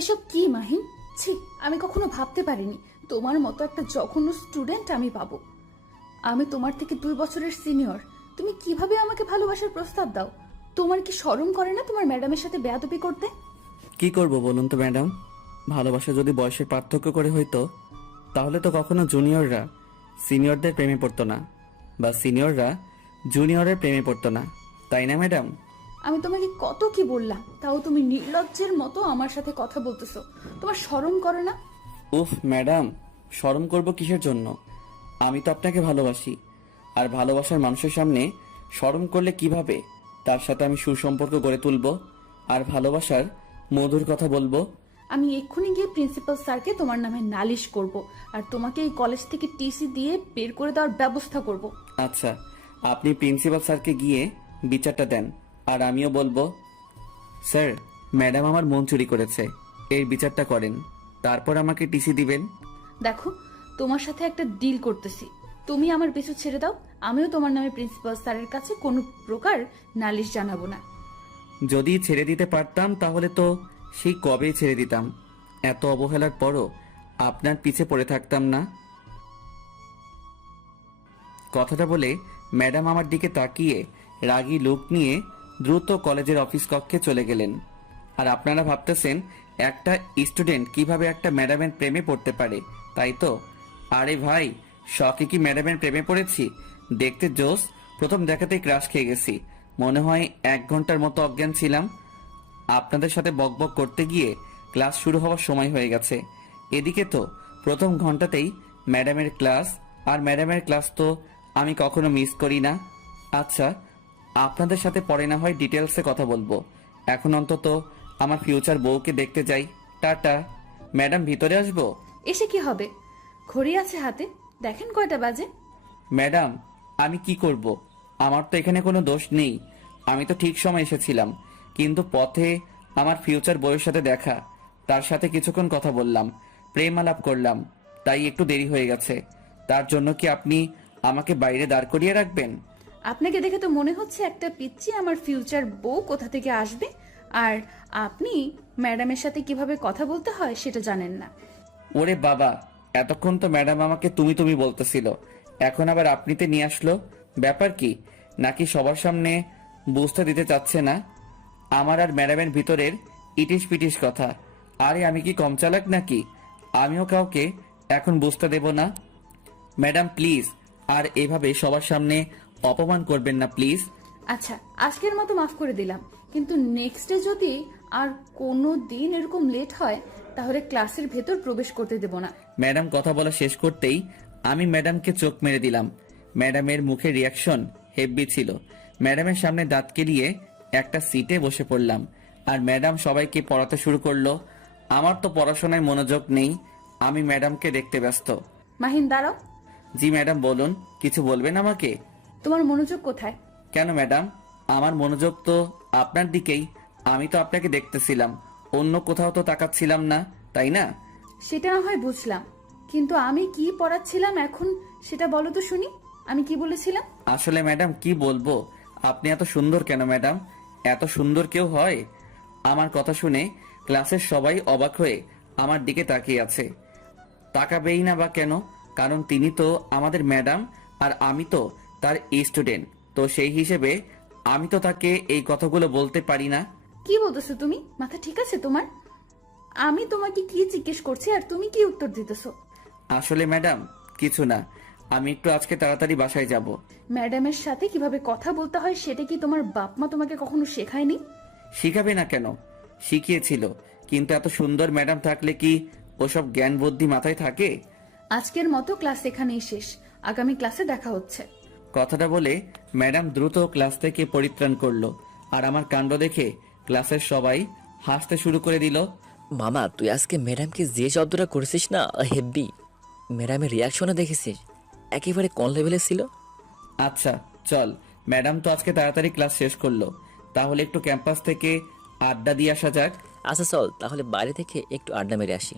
এসব কি মাহিন? ছি, আমি কখনো ভাবতে পারিনি তোমার মতো একটা জঘন্য স্টুডেন্ট আমি পাবো। আমি তোমার থেকে 2 বছরের সিনিয়র, তুমি কিভাবে আমাকে ভালোবাসার প্রস্তাব দাও? তোমার কি শরম করে না তোমার ম্যাডামের সাথে বেয়াদবি করতে? কি করব বলুন তো ম্যাডাম, ভালোবাসা যদি বয়সের পার্থক্য করে হইতো তাহলে তো কখনো জুনিয়ররা সিনিয়রদের প্রেমে পড়তো না, বা সিনিয়ররা জুনিয়রের প্রেমে পড়তো না, তাই না ম্যাডাম? আমি তোমাকে কত কি বললাম, তাও তুমি নির্লজ্জের মতো আমার সাথে কথা বলতেছো। তোমার শরম করে না? উফ ম্যাডাম, শরম করব কিসের জন্য? আমি তো আপনাকে ভালোবাসি, আর ভালোবাসার মানুষের সামনে শরম করলে কিভাবে তার সাথে আমি সুসম্পর্ক গড়ে তুলবো আর ভালোবাসার মধুর কথা বলবো? আমি এক্ষুনি গিয়ে প্রিন্সিপাল স্যারকে তোমার নামে নালিশ করব, আর তোমাকে এই কলেজ থেকে টিসি দিয়ে বের করে দেওয়ার ব্যবস্থা করব। আচ্ছা, আপনি প্রিন্সিপাল স্যারকে গিয়ে বিচারটা দেন, আর আমিও বলবো স্যার, ম্যাডাম আমার মন চুরি করেছে, এর বিচারটা করেন, তারপর আমাকে টিসি দিবেন। দেখো, তোমার সাথে একটা ডিল করতেছি, তুমি আমার পিছু ছেড়ে দাও, আমিও তোমার নামে প্রিন্সিপাল স্যারের কাছে কোনো প্রকার নালিশ জানাবো না। যদি ছেড়ে দিতে পারতাম তাহলে তো সেই কবেই ছেড়ে দিতাম, এত অবহেলার পরও আপনার পিছে পড়ে থাকতাম না। কথাটা বলে ম্যাডাম আমার দিকে তাকিয়ে রাগী লুক নিয়ে দ্রুত কলেজের অফিস কক্ষে চলে গেলেন। আর আপনারা ভাবতেছেন একটা স্টুডেন্ট কিভাবে একটা ম্যাডামের প্রেমে পড়তে পারে, তাই তো? আরে ভাই, শখে কি ম্যাডামের প্রেমে পড়েছি? দেখতে জোস, প্রথম দেখাতেই ক্রাশ খেয়ে গেছি। মনে হয় 1 ঘন্টার মতো অজ্ঞান ছিলাম। আপনাদের সাথে বকবক করতে গিয়ে ক্লাস শুরু হওয়ার সময় হয়ে গেছে। এদিকে তো প্রথম ঘন্টাতেই ম্যাডামের ক্লাস, আর ম্যাডামের ক্লাস তো আমি কখনো মিস করি না। আচ্ছা, আপনাদের সাথে পরে না হয় ডিটেলসে কথা বলবো, এখন অন্তত আমার ফিউচার বউকে দেখতে যাই। টাটা। ম্যাডাম, ভিতরে আসবো? এসে কি হবে, ঘড়ি আছে হাতে, দেখেন কয়টা বাজে। ম্যাডাম, আমি কি করব? আমার তো এখানে কোনো দোষ নেই, আমি তো ঠিক সময় এসেছিলাম, কিন্তু পথে আমার ফিউচার বউয়ের সাথে দেখা, তার সাথে কিছুক্ষণ কথা বললাম, প্রেম আলাপ করলাম, তাই একটু দেরি হয়ে গেছে। তার জন্য কি আপনি আমাকে বাইরে দাঁড় করিয়ে রাখবেন? আপনাকে দেখে তো মনে হচ্ছে একটা পিচ্চি আমার ফিউচার বউ কোথা থেকে আসবে, আর আপনি ম্যাডামের সাথে কিভাবে কথা বলতে হয় সেটা জানেন না। ওরে বাবা, এতক্ষণ তো ম্যাডাম আমাকে তুমি তুমি বলতেছিল, এখন আবার আপনিতে নিয়ে আসলো, ব্যাপার কি? নাকি সবার সামনে বুঝতে দিতে চাচ্ছে না আমার আর ম্যাডামের ভিতরের ইটিস পিটিস কথা? আরে আমি কি কম চালাক নাকি? আমিও কাউকে এখন বুঝতে দেব না। ম্যাডাম প্লিজ, আর এভাবে সবার সামনে অপমান করবেন না প্লিজ। আচ্ছা, আজকের মতো মাফ করে দিলাম, কিন্তু নেক্সটে যদি আর কোনো দিন এরকম লেট হয় তাহলে ক্লাসের ভেতর প্রবেশ করতে দেব না। ম্যাডাম কথা বলা শেষ করতেই আমি ম্যাডামকে চোখ মেরে দিলাম। ম্যাডামের মুখের রিয়াকশন হেভি ছিল। ম্যাডামের সামনে দাঁত কেলিয়ে একটা সিটে বসে পড়লাম, আর ম্যাডাম সবাইকে পড়াতে শুরু করলো। আমার তো পড়াশোনায় মনোযোগ নেই, আমি ম্যাডামকে দেখতে ব্যস্ত। মাহিন, দাঁড়াও। জি ম্যাডাম, বলুন, কিছু বলবেন আমাকে? তোমার মনোযোগ কোথায়? কেন ম্যাডাম, আমার মনোযোগ তো আপনার দিকেই, আমি তো আপনাকে দেখতেছিলাম, অন্য কোথাও তো তাকাচ্ছিলাম না, তাই না? সেটা না হয় বুঝলাম, কিন্তু আমি কি পড়াচ্ছিলাম এখন সেটা বলো তো শুনি, আমি কি বলেছিলাম? আসলে ম্যাডাম কি বলবো, আপনি এত সুন্দর কেন ম্যাডাম? এত সুন্দর কেউ হয়? আমার কথা শুনে ক্লাসের সবাই অবাক হয়ে আমার দিকে তাকিয়ে আছে। তাকাবেই না বা কেন? কারণ তিনি তো আমাদের ম্যাডাম, আর আমি তো তার স্টুডেন্ট, তো সেই হিসেবে আমি তো তাকে এই কথাগুলো বলতে পারি না। কি বলতেছো তুমি? মাথা ঠিক আছে তোমার? আমি তোমাকে কি জিজ্ঞেস করছি আর তুমি কি উত্তর দিতেছো? আসলে ম্যাডাম কিছু না, আমি একটু আজকে তাড়াতাড়ি বাসায় যাব। ম্যাডামের সাথে কিভাবে কথা বলতে হয় সেটা কি তোমার বাপ মা তোমাকে কখনো শেখায়নি? শিখাবে না কেন? শিখিয়েছিল, কিন্তু এত সুন্দর ম্যাডাম থাকলে কি ওসব জ্ঞান বুদ্ধি মাথায় থাকে? আজকের মতো ক্লাস এখানেই শেষ, আগামী ক্লাসে দেখা হচ্ছে। কথাটা বলে ম্যাডাম দ্রুত ক্লাস থেকে পরিত্রাণ করলো, আর আমার কাণ্ড দেখে ক্লাসের সবাই হাসতে শুরু করে দিল। মামা, তুই আজকে ম্যাডামকে যে শব্দটা করেছিস না, হেব্বি। ম্যাডামের রিয়াকশনে দেখেছিস, একেবারে কোন লেভেলে ছিল। আচ্ছা চল, ম্যাডাম তো আজকে তাড়াতাড়ি ক্লাস শেষ করলো, তাহলে একটু ক্যাম্পাস থেকে আড্ডা দিয়ে আসা যাক। আচ্ছা চল, তাহলে বাইরে থেকে একটু আড্ডা মেরে আসি।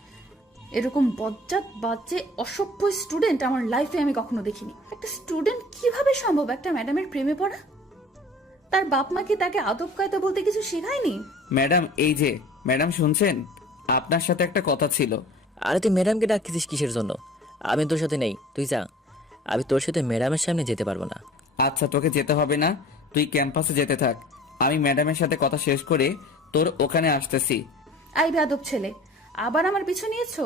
এরকম বজ্জাত বাজে অসভ্য স্টুডেন্ট আমার লাইফে আমি কখনো দেখিনি। একটা স্টুডেন্ট কিভাবে সম্ভব একটা ম্যাডামের প্রেমে পড়া? তার বাপ মা কি তাকে আদব কায়দা বলতে কিছু শেখায়নি? ম্যাডাম, এই যে ম্যাডাম শুনছেন, আপনার সাথে একটা কথা ছিল। আরে তুই ম্যাডামকে ডাকতেছিস কিসের জন্য? আমি তোর সাথে নেই, তুই যা। আমি তোর সাথে ম্যাডামের সামনে যেতে পারবো না। আচ্ছা, তোকে যেতে হবে না, তুই ক্যাম্পাসে যেতে থাক। আমি ম্যাডামের সাথে কথা শেষ করে তোর ওখানে আসতেছি। আই বেয়াদব ছেলে, আবার আমার পিছু নিয়েছো?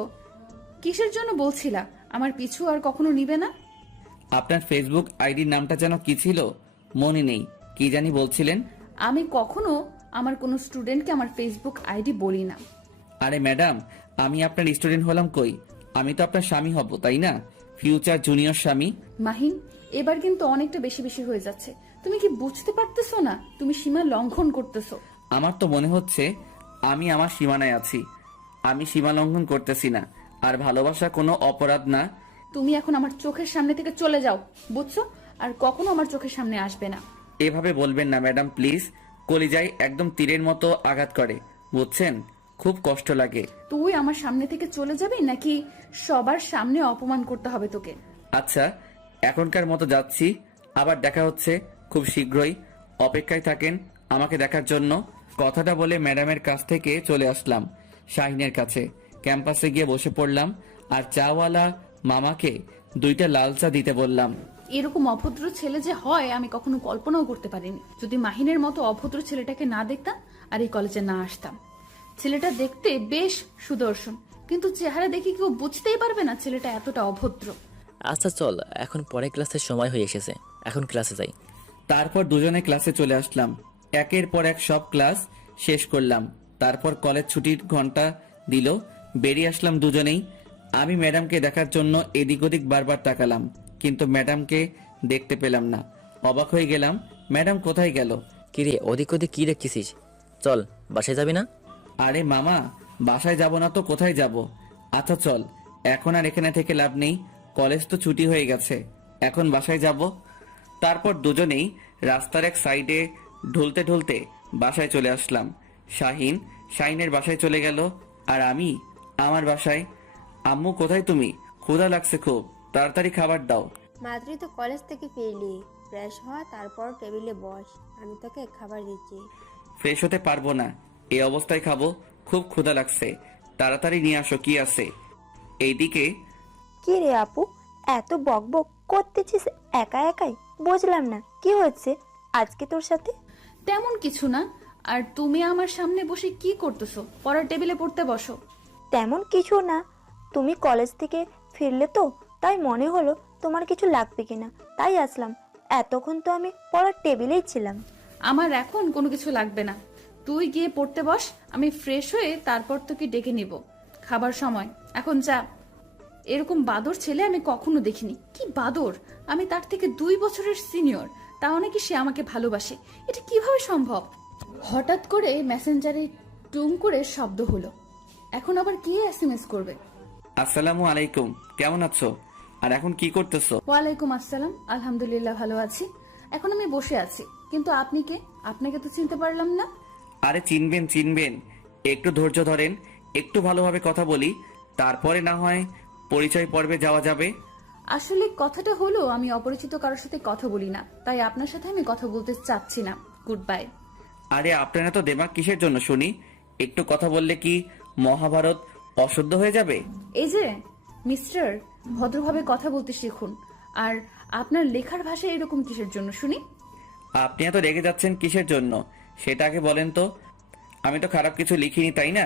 কিসের জন্য বলছিলা আমার পিছু আর কখনো নিবে না? আপনার ফেসবুক আইডির নামটা যেন কি ছিল, মনে নেই, কি জানি বলছিলেন। আমি কখনো আমার কোনো স্টুডেন্টকে আমার ফেসবুক আইডি বলি না। আরে ম্যাডাম, আমি আপনার স্টুডেন্ট হলাম কই? আমি তো আপনার স্বামী হব, তাই না? ফিউচার জুনিয়র স্বামী। মাহিন, এবার কিন্তু অনেকটা বেশি বেশি হয়ে যাচ্ছে। তুমি কি বুঝতে পারতেছো না তুমি সীমা লঙ্ঘন করতেছো? আমার তো মনে হচ্ছে আমি আমার সীমানায় আছি। আমি সীমা লঙ্ঘন করতেছি না, আর ভালোবাসা কোনো অপরাধ না। তুমি এখন আমার চোখের সামনে থেকে চলে যাও, বুঝছো? আর কখনো আমার চোখের সামনে আসবে না। এভাবে বলবেন না ম্যাডাম, প্লিজ। কলিজায় একদম তীরের মতো আঘাত করে, বুঝছেন? খুব কষ্ট লাগে। তুই আমার সামনে থেকে চলে যাবি নাকি সবার সামনে অপমান করতে হবে তোকে? আচ্ছা, এখনকার মতো যাচ্ছি, আবার দেখা হচ্ছে খুব শীঘ্রই। অপেক্ষায় থাকেন আমাকে দেখার জন্য। কথাটা বলে ম্যাডামের কাছ থেকে চলে আসলাম শাহিনের কাছে। ক্যাম্পাসে গিয়ে বসে পড়লাম আর চাওয়ালা মামাকে 2টা লাল চা দিতে বললাম। এরকম অভদ্র ছেলে যে হয় আমি কখনো কল্পনাও করতে পারিনি। যদি মাহিনের মতো অভদ্র ছেলেটাকে না দেখতাম আর এই কলেজে না আসতাম। ছেলেটা দেখতে বেশ সুদর্শন, কিন্তু চেহারা দেখে কেউ বুঝতেই পারবে না ছেলেটা এতটা অভদ্র। আচ্ছা চল, এখন পরে ক্লাসের সময় হয়ে এসেছে, এখন ক্লাসে যাই। তারপর দুজনে ক্লাসে চলে আসলাম। একের পর এক সব ক্লাস শেষ করলাম। তারপর কলেজ ছুটির ঘন্টা দিল, বেরিয়ে আসলাম দুজনেই। আমি ম্যাডামকে দেখার জন্য এদিক ওদিক বারবার তাকালাম, কিন্তু ম্যাডামকে দেখতে পেলাম না। অবাক হয়ে গেলাম, ম্যাডাম কোথায় গেল? কিরে ওদিক ওদিক কি দেখতেছিস? চল, বাসায় যাবি না? আরে মামা, বাসায় যাব না তো কোথায় যাব? আচ্ছা চল, এখন আর এখানে থেকে লাভ নেই, কলেজ তো ছুটি হয়ে গেছে, এখন বাসায় যাব। তারপর দুজনেই রাস্তার এক সাইডে ঢুলতে ঢুলতে বাসায় চলে আসলাম। শাহিনের বাসায় চলে গেল, আর আমি আমার বাসায়। আম্মু কোথায় তুমি? ক্ষুধা লাগছে খুব, তাড়াতাড়ি খাবার দাও। মাত্রই তো কলেজ থেকে ফিরলি, ফ্রেশ হওয়া, তারপর টেবিলে বস, আমি তোকে খাবার দিচ্ছি। ফ্রেশ হতে পারবো না, এই অবস্থায় খাবো? খুব ক্ষুধা লাগছে, তাড়াতাড়ি নিয়ে আসো কি আছে। এইদিকে কি রে আপু, এত বকবক করতেছিস একা একাই? বুঝলাম না কি হয়েছে আজকে তোর সাথে। তেমন কিছু না। আর তুমি আমার সামনে বসে কি করতেছো? পড়ার টেবিলে পড়তে বসো। তেমন কিছু না, তুমি কলেজ থেকে ফিরলে তো, তাই মনে হলো তোমার কিছু লাগবে কিনা, তাই আসলাম। এতক্ষণ তো আমি পড়ার টেবিলেই ছিলাম। আমার এখন কোনো কিছু লাগবে না, তুই গিয়ে পড়তে বস। আমি ফ্রেশ হয়ে তারপর তোকে ডেকে নিব। খাবার সময়, এখন যা। এরকম বাদর ছেলে আমি কখনো দেখিনি। কি বাদর! আমি তার থেকে 2 বছরের সিনিয়র, তাও নাকি সে আমাকে ভালোবাসে। এটা কিভাবে সম্ভব? হঠাৎ করে মেসেঞ্জারে টুং করে শব্দ হলো। এখন আবার কে এসএমএস করবে? আসসালামু আলাইকুম, কেমন আছো? আর এখন কি করতেছো? ওয়ালাইকুম আসসালাম, আলহামদুলিল্লাহ ভালো আছি। এখন আমি বসে আছি, কিন্তু আপনি কে? আপনাকে তো চিনতে পারলাম না। আরে চিনবেন, একটু ধৈর্য ধরেন, একটু ভালোভাবে কথা বলি, তারপরে না হয় পরিচয় পর্বে যাওয়া যাবে। আসলে কথাটা হলো আমি অপরিচিত কারোর সাথে কথা বলি না, তাই আপনার সাথে আমি কথা বলতে চাচ্ছি না। Good bye. আরে আপনারা তো দেমাগ কিসের জন্য শুনি? একটু কথা বললে কি মহাভারত অশুদ্ধ হয়ে যাবে? এই যে মিস্টার, ভদ্রভাবে কথা বলতে শিখুন। আর আপনার লেখার ভাষা এরকম কিসের জন্য শুনি? আপনি এত রেগে যাচ্ছেন কিসের জন্য সেটা আগে বলেন তো। আমি তো খারাপ কিছু লিখিনি, তাই না?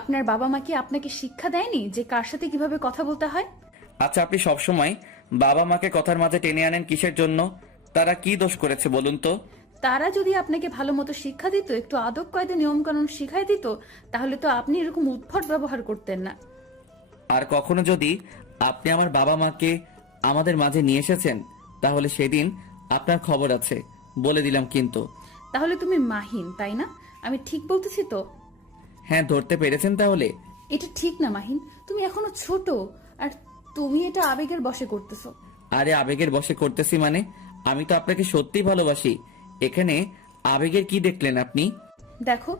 আপনার বাবা মা কি আপনাকে শিক্ষা দেয়নি যে কার সাথে কিভাবে কথা বলতে হয়? আচ্ছা, আপনি সবসময় বাবা মাকে কথার মাঝে টেনে আনেন কিসের জন্য? তারা কি দোষ করেছে বলুন তো? তারা যদি আপনাকে ভালো মতো শিক্ষা দিত, একটু আদব কায়দা নিয়ম কানুন শিখাই দিত, তাহলে তো আপনি এরকম উদ্ভট ব্যবহার করতেন না। আর কখনো যদি আপনি আমার বাবা মাকে আমাদের মাঝে নিয়ে এসেছেন, তাহলে সেদিন আপনার খবর আছে, বলে দিলাম কিন্তু। তাহলে তুমি মাহিন, তাই না? আমি ঠিক বলতেছি তো? হ্যাঁ, ধরতে পেরেছেন তাহলে? এটা ঠিক না মাহিন, তুমি এখনো ছোট, আর তুমি এটা আবেগের বশে করতেছো। আরে আবেগের বশে করতেছি মানে? আমি তো আপনাকে সত্যিই ভালোবাসি, এখানে আবেগের কি দেখলেন আপনি? দেখো,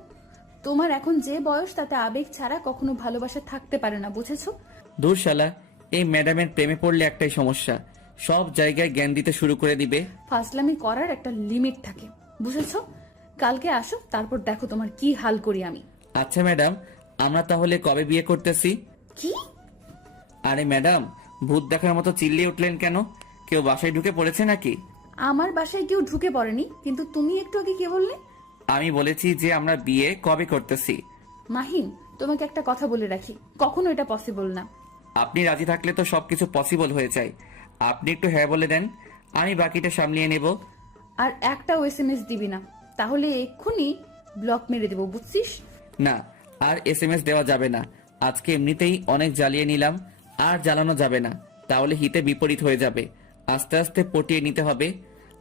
তোমার এখন যে বয়স, তাতে আবেগ ছাড়া কখনো ভালোবাসা থাকতে পারে না, বুঝেছো? দূর শালা, এই ম্যাডামের প্রেমে পড়লে একটাই সমস্যা, সব জায়গায় জ্ঞান দিতে শুরু করে দিবে। ফাজলামি করার একটা লিমিট থাকে, বুঝেছো? কালকে আসো, তারপর দেখো তোমার কি হাল করি আমি। আচ্ছা ম্যাডাম, আমরা তাহলে কবে বিয়ে করতেছি? কি? আরে ম্যাডাম, ভূত দেখার মতো চিল্লিয়ে উঠলেন কেন? কেউ বাসায় ঢুকে পড়েছে নাকি? আমার বাসায় কেউ ঢুকে পড়েনি, কিন্তু তুমি একটু আগে কি বললে? আমি বলেছি যে আমরা বিয়ে কবে করতেছি। মাহিন, তোমাকে একটা কথা বলে রাখি, কখনো এটা পসিবল না। আপনি রাজি থাকলে তো সবকিছু পসিবল হয়ে যায়। আপনি একটু হ্যাঁ বলে দেন, আমি বাকিটা সামলিয়ে নেব। আর একটাও SMS দিবি না, তাহলে এক্ষুনি ব্লক মেরে দেবো, বুঝছিস? না, আর SMS দেওয়া যাবে না। আজকে এমনিতেই অনেক জ্বালিয়ে নিলাম, আর জ্বালানো যাবে না, তাহলে হিতে বিপরীত হয়ে যাবে। আস্তে আস্তে পটিয়ে নিতে হবে।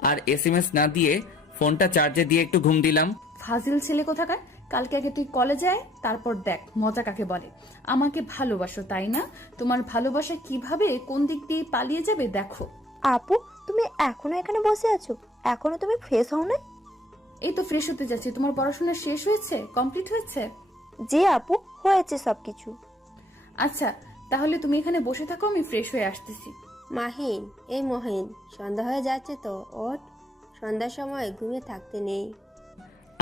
আর SMS না দিয়ে ফোনটা চার্জে দিয়ে একটু ঘুম দিলাম। ফাজিল ছেলে কোথাকার। কালকে আগে তুই কলেজে আয়, তারপর দেখ মজা কাকে বলে। আমাকে ভালোবাসো তাই না? তোমার ভালোবাসা কিভাবে কোন দিক দিয়ে পালিয়ে যাবে দেখো। আপু, তুমি এখনো এখানে বসে আছো? এখনো তুমি ফ্রেশ হও না? এই তো ফ্রেশ হতে যাচ্ছি। তোমার পড়াশোনা শেষ হয়েছে, কমপ্লিট হয়েছে? জি আপু, হয়েছে সবকিছু। আচ্ছা, তাহলে তুমি এখানে বসে থাকো, আমি ফ্রেশ হয়ে আসতেছি। মাহিন, এই মহিন, সন্ধ্যা হয়ে যাচ্ছে তো, ওঠ। সন্ধ্যার সময় ঘুমিয়ে থাকতে নেই।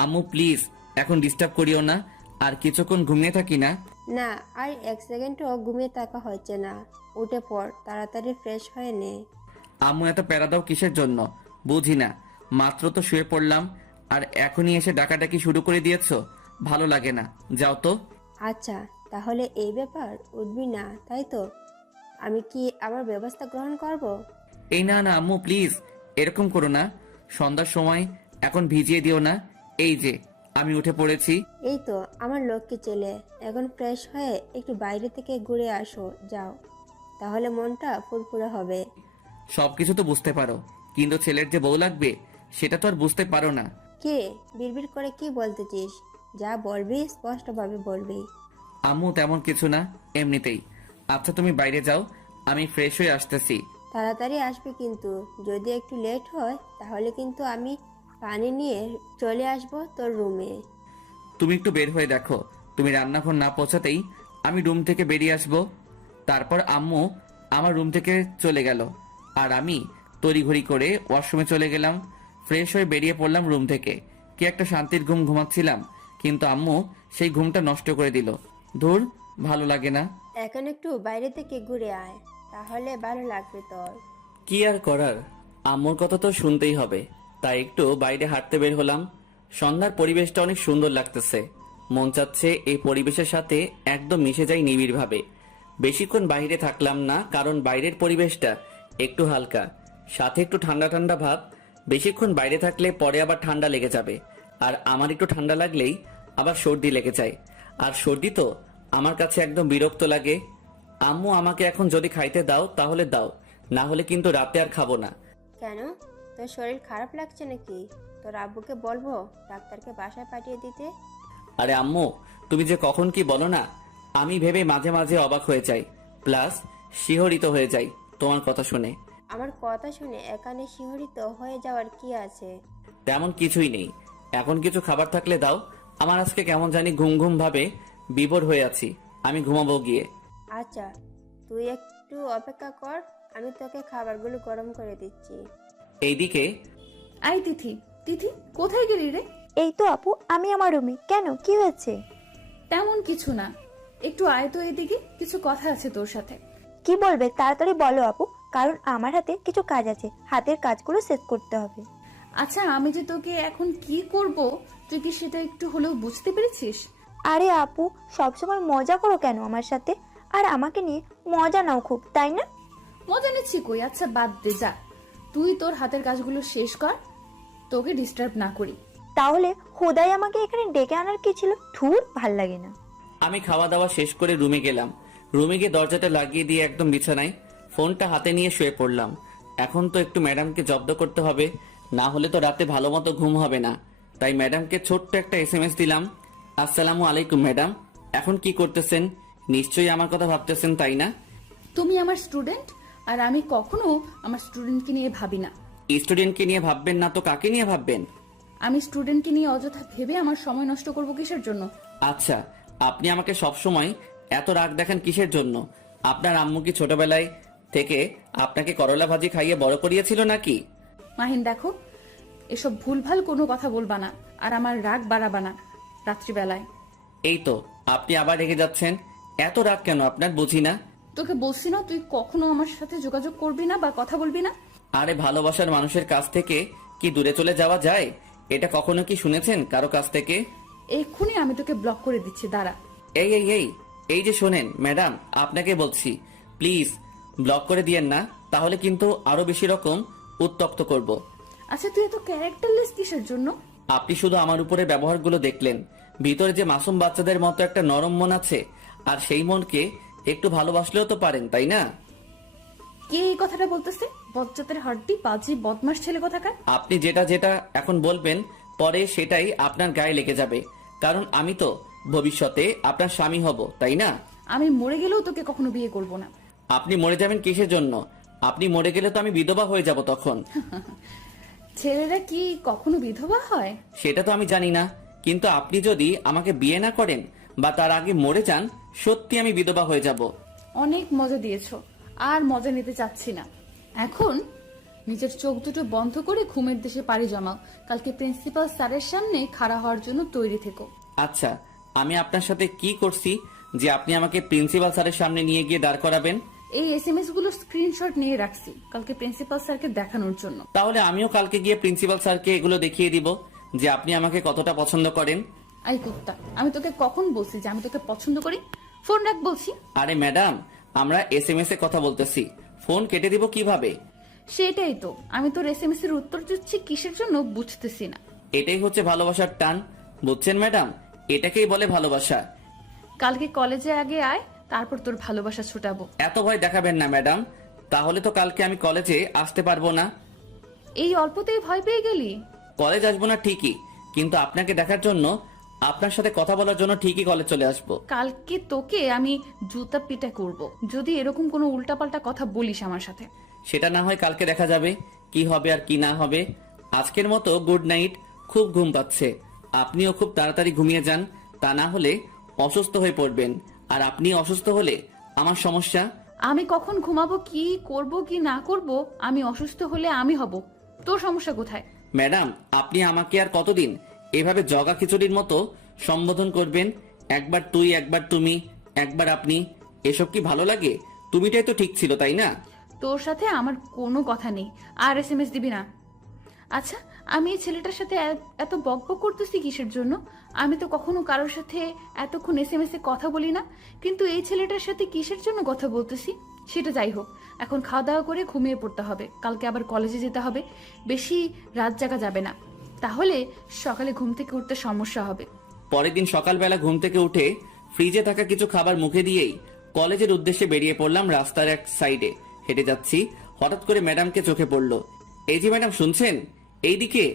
আম্মু প্লিজ, এখন ডিস্টার্ব করিও না। আর কিছুক্ষণ ঘুমিয়ে থাকি না। না, আর 1 সেকেন্ডও ঘুমিয়ে থাকা হচ্ছে না। উঠে পড়, তাড়াতাড়ি ফ্রেশ হয়ে নে। আম্মু এত প্যারা দাও কিসের জন্য? বুঝি না। মাত্র তো শুয়ে পড়লাম, আর এখনই এসে ডাকাডাকি শুরু করে দিয়েছো। ভালো লাগে না, যাও তো। আচ্ছা, তাহলে এই ব্যাপার, উঠবি না তাই তো? আমি কি আমার ব্যবস্থা গ্রহণ করব? এই না না আম্মু প্লিজ, এরকম করো না। সন্ধ্যার সময় এখন ভিজিয়ে দিও না। এই যে আমি উঠে পড়েছি। এই তো আমার লক্ষ্মী ছেলে, এখন ফ্রেশ হয়ে একটু বাইরে থেকে ঘুরে আসো, যাও। তাহলে মনটা ফুরফুরে হবে। সবকিছু তো বুঝতে পারো, কিন্তু ছেলের যে বউ লাগবে সেটা তো আর বুঝতে পারো না। কে বিড়বিড় করে কি বলতেছিস? যা বলবি স্পষ্টভাবে বলবি। আম্মু তেমন কিছু না, এমনিতেই। আচ্ছা তুমি বাইরে যাও, আমি ফ্রেশ হয়ে আসতেছি। তাড়াতাড়ি আসবি কিন্তু, যদি একটু লেট হয় তাহলে কিন্তু আমি পানি নিয়ে চলে আসবো তোর রুমে। তুমি একটু বের হয়ে দেখো, তুমি রান্নাঘর না পৌঁছাতেই আমি রুম থেকে বেরিয়ে আসব। তারপর আম্মু আমার রুম থেকে চলে গেল, আর আমি তড়িঘড়ি করে ওয়াশরুমে চলে গেলাম। ফ্রেশ হয়ে বেরিয়ে পড়লাম রুম থেকে। কি একটা শান্তির ঘুম ঘুমাচ্ছিলাম, কিন্তু আম্মু সেই ঘুমটা নষ্ট করে দিল। ধুর, ভালো লাগে না। এখন একটু বাইরে থেকে ঘুরে আয়, তাহলে ভালো লাগবে তোর। কি আর করার, আম্মুর কথা তো শুনতেই হবে। তাই একটু বাইরে হাঁটতে বের হলাম। সন্ধ্যার পরিবেশটা অনেক সুন্দর লাগতেছে। মন চাচ্ছে এই পরিবেশের সাথে একদম মিশে যাই নিবিড়ভাবে। বেশিক্ষণ বাইরে থাকলাম না, কারণ বাইরের পরিবেশটা একটু হালকা, সাথে একটু ঠান্ডা ঠান্ডা ভাব। বেশিক্ষণ বাইরে থাকলে পরে আবার ঠান্ডা লেগে যাবে, আর আমার একটু ঠান্ডা লাগলেই আবার সর্দি লেগে যায়। আর সর্দি তো আমার কাছে একদম বিরক্ত লাগে। আম্মু আমাকে এখন যদি খাইতে দাও তাহলে দাও, না হলে কিন্তু রাতে আর খাবো না। কেন, তোর শরীর খারাপ লাগছে নাকি? তোর আব্বুকে বলবো ডাক্তারকে বাসায় পাঠিয়ে দিতে। আরে আম্মু, তুমি যে কখন কি বলো না, আমি ভেবে মাঝে মাঝে অবাক হয়ে যাই, প্লাস শিহরিত হয়ে যাই তোমার কথা শুনে। আমার কথা শুনে এখানে শিহরিত হয়ে যাওয়ার কি আছে? তেমন কিছুই নেই। এখন কিছু খাবার থাকলে দাও, আমার আজকে কেমন জানি ঘুম ঘুম ভাবে বিভোর হয়ে আছি। আমি ঘুমাবো গিয়ে। আচ্ছা, তুই একটু অপেক্ষা কর, আমি তোকে খাবারগুলো গরম করে দিচ্ছি। এইদিকে আই তিথি, তিথি কোথায় গেলি রে? এই তো আপু, আমি আমার রুমে। কেন, কি হয়েছে? তেমন কিছু না, একটু আয় তো এদিকে, কিছু কথা আছে তোর সাথে। কি বলবে তাড়াতাড়ি বলো আপু, কারণ আমার হাতে কিছু কাজ আছে, হাতের কাজগুলো শেষ করতে হবে। আচ্ছা, আমি যে তোকে এখন কি করব, তুই কি সেটা একটু হলেও বুঝতে পেরেছিস? আরে আপু, সবসময় মজা করো কেন আমার সাথে? আর আমাকে নিয়ে মজা নাও খুব, তাই না? মজা নিচ্ছি কই? আচ্ছা বাদ দে, যা তুই তোর হাতের কাজগুলো শেষ কর, তোকে ডিস্টার্ব না করি। তাহলে হুদাই আমাকে এখানে ডেকে আনার কি ছিল? ধুর, ভাল লাগে না। আমি খাওয়া দাওয়া শেষ করে রুমে গেলাম। রুমে গিয়ে দরজাটা লাগিয়ে দিয়ে একদম বিছানায় ফোনটা হাতে নিয়ে শুয়ে পড়লাম। এখন তো একটু ম্যাডামকে জব্দ করতে হবে, না হলে তো রাতে ভালো মতো ঘুম হবে না। তাই ম্যাডামকে ছোট্ট একটা SMS দিলাম, আসসালামু আলাইকুম ম্যাডাম, এখন কি করতেছেন? নিশ্চয়ই আমার কথা ভাবতেছেন তাই না? তুমি আমার স্টুডেন্ট, আর আমি কখনো আমার স্টুডেন্টকে নিয়ে ভাবি না। স্টুডেন্টকে নিয়ে ভাববেন না তো কাকে নিয়ে ভাববেন? আমি স্টুডেন্টকে নিয়ে অযথা ভেবে আমার সময় নষ্ট করব কিসের জন্য? আচ্ছা, আপনি আমাকে সবসময় এত রাগ দেখান কিসের জন্য? আপনার আম্মু কি ছোটবেলায় থেকে আপনাকে করলা ভাজি খাইয়ে বড় করিয়েছিল নাকি? মাহিন দেখো, এসব ভুলভাল কোনো কথা বলবা না, আর আমার রাগ বাড়াবা না রাত্রিবেলায়। এই তো, আপনি আবার রেগে যাচ্ছেন। এত রাগ কেন আপনার, বুঝি না। তোকে বলছি না তুই কখনো আমার সাথে যোগাযোগ করবি না বা কথা বলবি না। আরে ভালোবাসার মানুষের কাছ থেকে কি দূরে চলে যাওয়া যায়? এটা কখনো কি শুনেছেন কারো কাছ থেকে? এক্ষুনি আমি তোকে ব্লক করে দিচ্ছি, দাঁড়া। এই এই এই এই যে শোনেন ম্যাডাম, আপনাকে বলছি প্লিজ ব্লক করে দিয়েন না, তাহলে কিন্তু আরো বেশি রকম উত্তক্ত করব। আচ্ছা তুই এত ক্যারেক্টারলেস কিসের জন্য? আপনি শুধু আমার উপরে ব্যবহারগুলো দেখলেন, ভিতরে যে মাসুম বাচ্চাদের মতো একটা নরম মন আছে, আর সেই মনকে একটু ভালোবাসলেও তো পারেন, তাই না? কে এই কথাটা বলতেছে? বজ্জাতের হাড্ডি, পাজি, বদমাস ছেলে কোথাকার। আপনি যেটা যেটা এখন বলবেন পরে সেটাই আপনার গায়ে লেগে যাবে, কারণ আমি তো ভবিষ্যতে আপনার স্বামী হব, তাই না? আমি মরে গেলেও তোকে কখনো বিয়ে করব না। আপনি মরে যাবেন কিসের জন্য? আপনি মরে গেলে তো আমি বিধবা হয়ে যাব তখন। ছেলেরা কি কখনো বিধবা হয়? সেটা তো আমি জানি না, কিন্তু আপনি যদি আমাকে বিয়ে না করেন বা তার আগে মরে যান, সত্যি আমি বিধবা হয়ে যাব। অনেক মজা দিয়েছো, আর মজা নিতে চাচ্ছি না। এখন নিজের চোখ দুটো বন্ধ করে ঘুমের দেশে পাড়ি জমাও। কালকে প্রিন্সিপাল স্যারের সামনে খাড়া হওয়ার জন্য তৈরি থেকো। আচ্ছা, আমি আপনার সাথে কি করছি যে আপনি আমাকে প্রিন্সিপাল স্যারের সামনে নিয়ে গিয়ে দাঁড় করাবেন? এই এসএমএস গুলো স্ক্রিনশট নিয়ে রাখছি কালকে প্রিন্সিপাল স্যারকে দেখানোর জন্য। তাহলে আমিও কালকে গিয়ে প্রিন্সিপাল স্যারকে এগুলো দেখিয়ে দিব যে আপনি আমাকে কতটা পছন্দ করেন। আই কুত্তা, আমি তোকে কখন বলছি যে আমি তোকে পছন্দ করি? ফোন রাখ বলছি। আরে ম্যাডাম, আমরা এসএমএস এ কথা বলতেছি, ফোন কেটে দিব কিভাবে? সেটাই তো, আমি তোর এসএমএস এর উত্তর দিচ্ছি কিসের জন্য বুঝতেছি না। এটাই হচ্ছে ভালোবাসার টান, বুঝছেন ম্যাডাম? এটাকেই বলে ভালোবাসা। কালকে কলেজে আগে আয়, তারপর তোর ভালোবাসা ছুটাবো। এত ভয় দেখাবেন না ম্যাডাম, তাহলে তো কালকে আমি কলেজে আসতে পারবো না। এই অল্পতেই ভয় পেয়ে গেলি? কলেজ আসবো না ঠিকই, কিন্তু আপনাকে দেখার জন্য, আপনার সাথে কথা বলার জন্য ঠিকই কলেজ চলে আসবো। কালকে তোকে আমি জুতা পিটা করব যদি এরকম কোনো উল্টাপাল্টা কথা বলিস আমার সাথে। সেটা না হয় কালকে দেখা যাবে কি হবে আর কি না হবে। আজকের মতো গুড নাইট, খুব ঘুম পাচ্ছে। আপনিও খুব তাড়াতাড়ি ঘুমিয়ে যান, তা না হলে অসুস্থ হয়ে পড়বেন, আর আপনি অসুস্থ হলে আমার সমস্যা। আমি কখন ঘুমাবো, কি করব কি না করব, আমি অসুস্থ হলে আমি হব, তোর সমস্যা কোথায়? ম্যাডাম, আপনি আমাকে আর কতদিন এভাবে জগা খিচুড়ির মতো সম্বোধন করবেন? একবার তুই, একবার তুমি, একবার আপনি, এসব কি ভালো লাগে? তুমিটাই তো ঠিক ছিল, তাই না? তোর সাথে আমার কোনো কথা নেই, আর এসএমএস দিবি না। আচ্ছা, আমি এই ছেলেটার সাথে এত বকবক করতেছি কিসের জন্য? আমি তো কখনো কারোর সাথে এতক্ষণ এসএমএস এ কথা বলি না, কিন্তু এই ছেলেটার সাথে কিসের জন্য কথা বলতেছি? সেটা যাই হোক, এখন খাওয়া দাওয়া করে ঘুমিয়ে পড়তে হবে, কালকে আবার কলেজে যেতে হবে। বেশি রাত জাগা যাবে না, তাহলে সকালে ঘুম থেকে উঠতে সমস্যা হবে। পরের দিন সকালবেলা ঘুম থেকে উঠে ফ্রিজে থাকা কিছু খাবার মুখে দিয়েই কলেজের উদ্দেশ্যে বেরিয়ে পড়লাম। রাস্তার এক সাইডে হেঁটে যাচ্ছি, হঠাৎ করে ম্যাডামকে চোখে পড়লো। এই যে ম্যাডাম, শুনছেন? এইদিকে,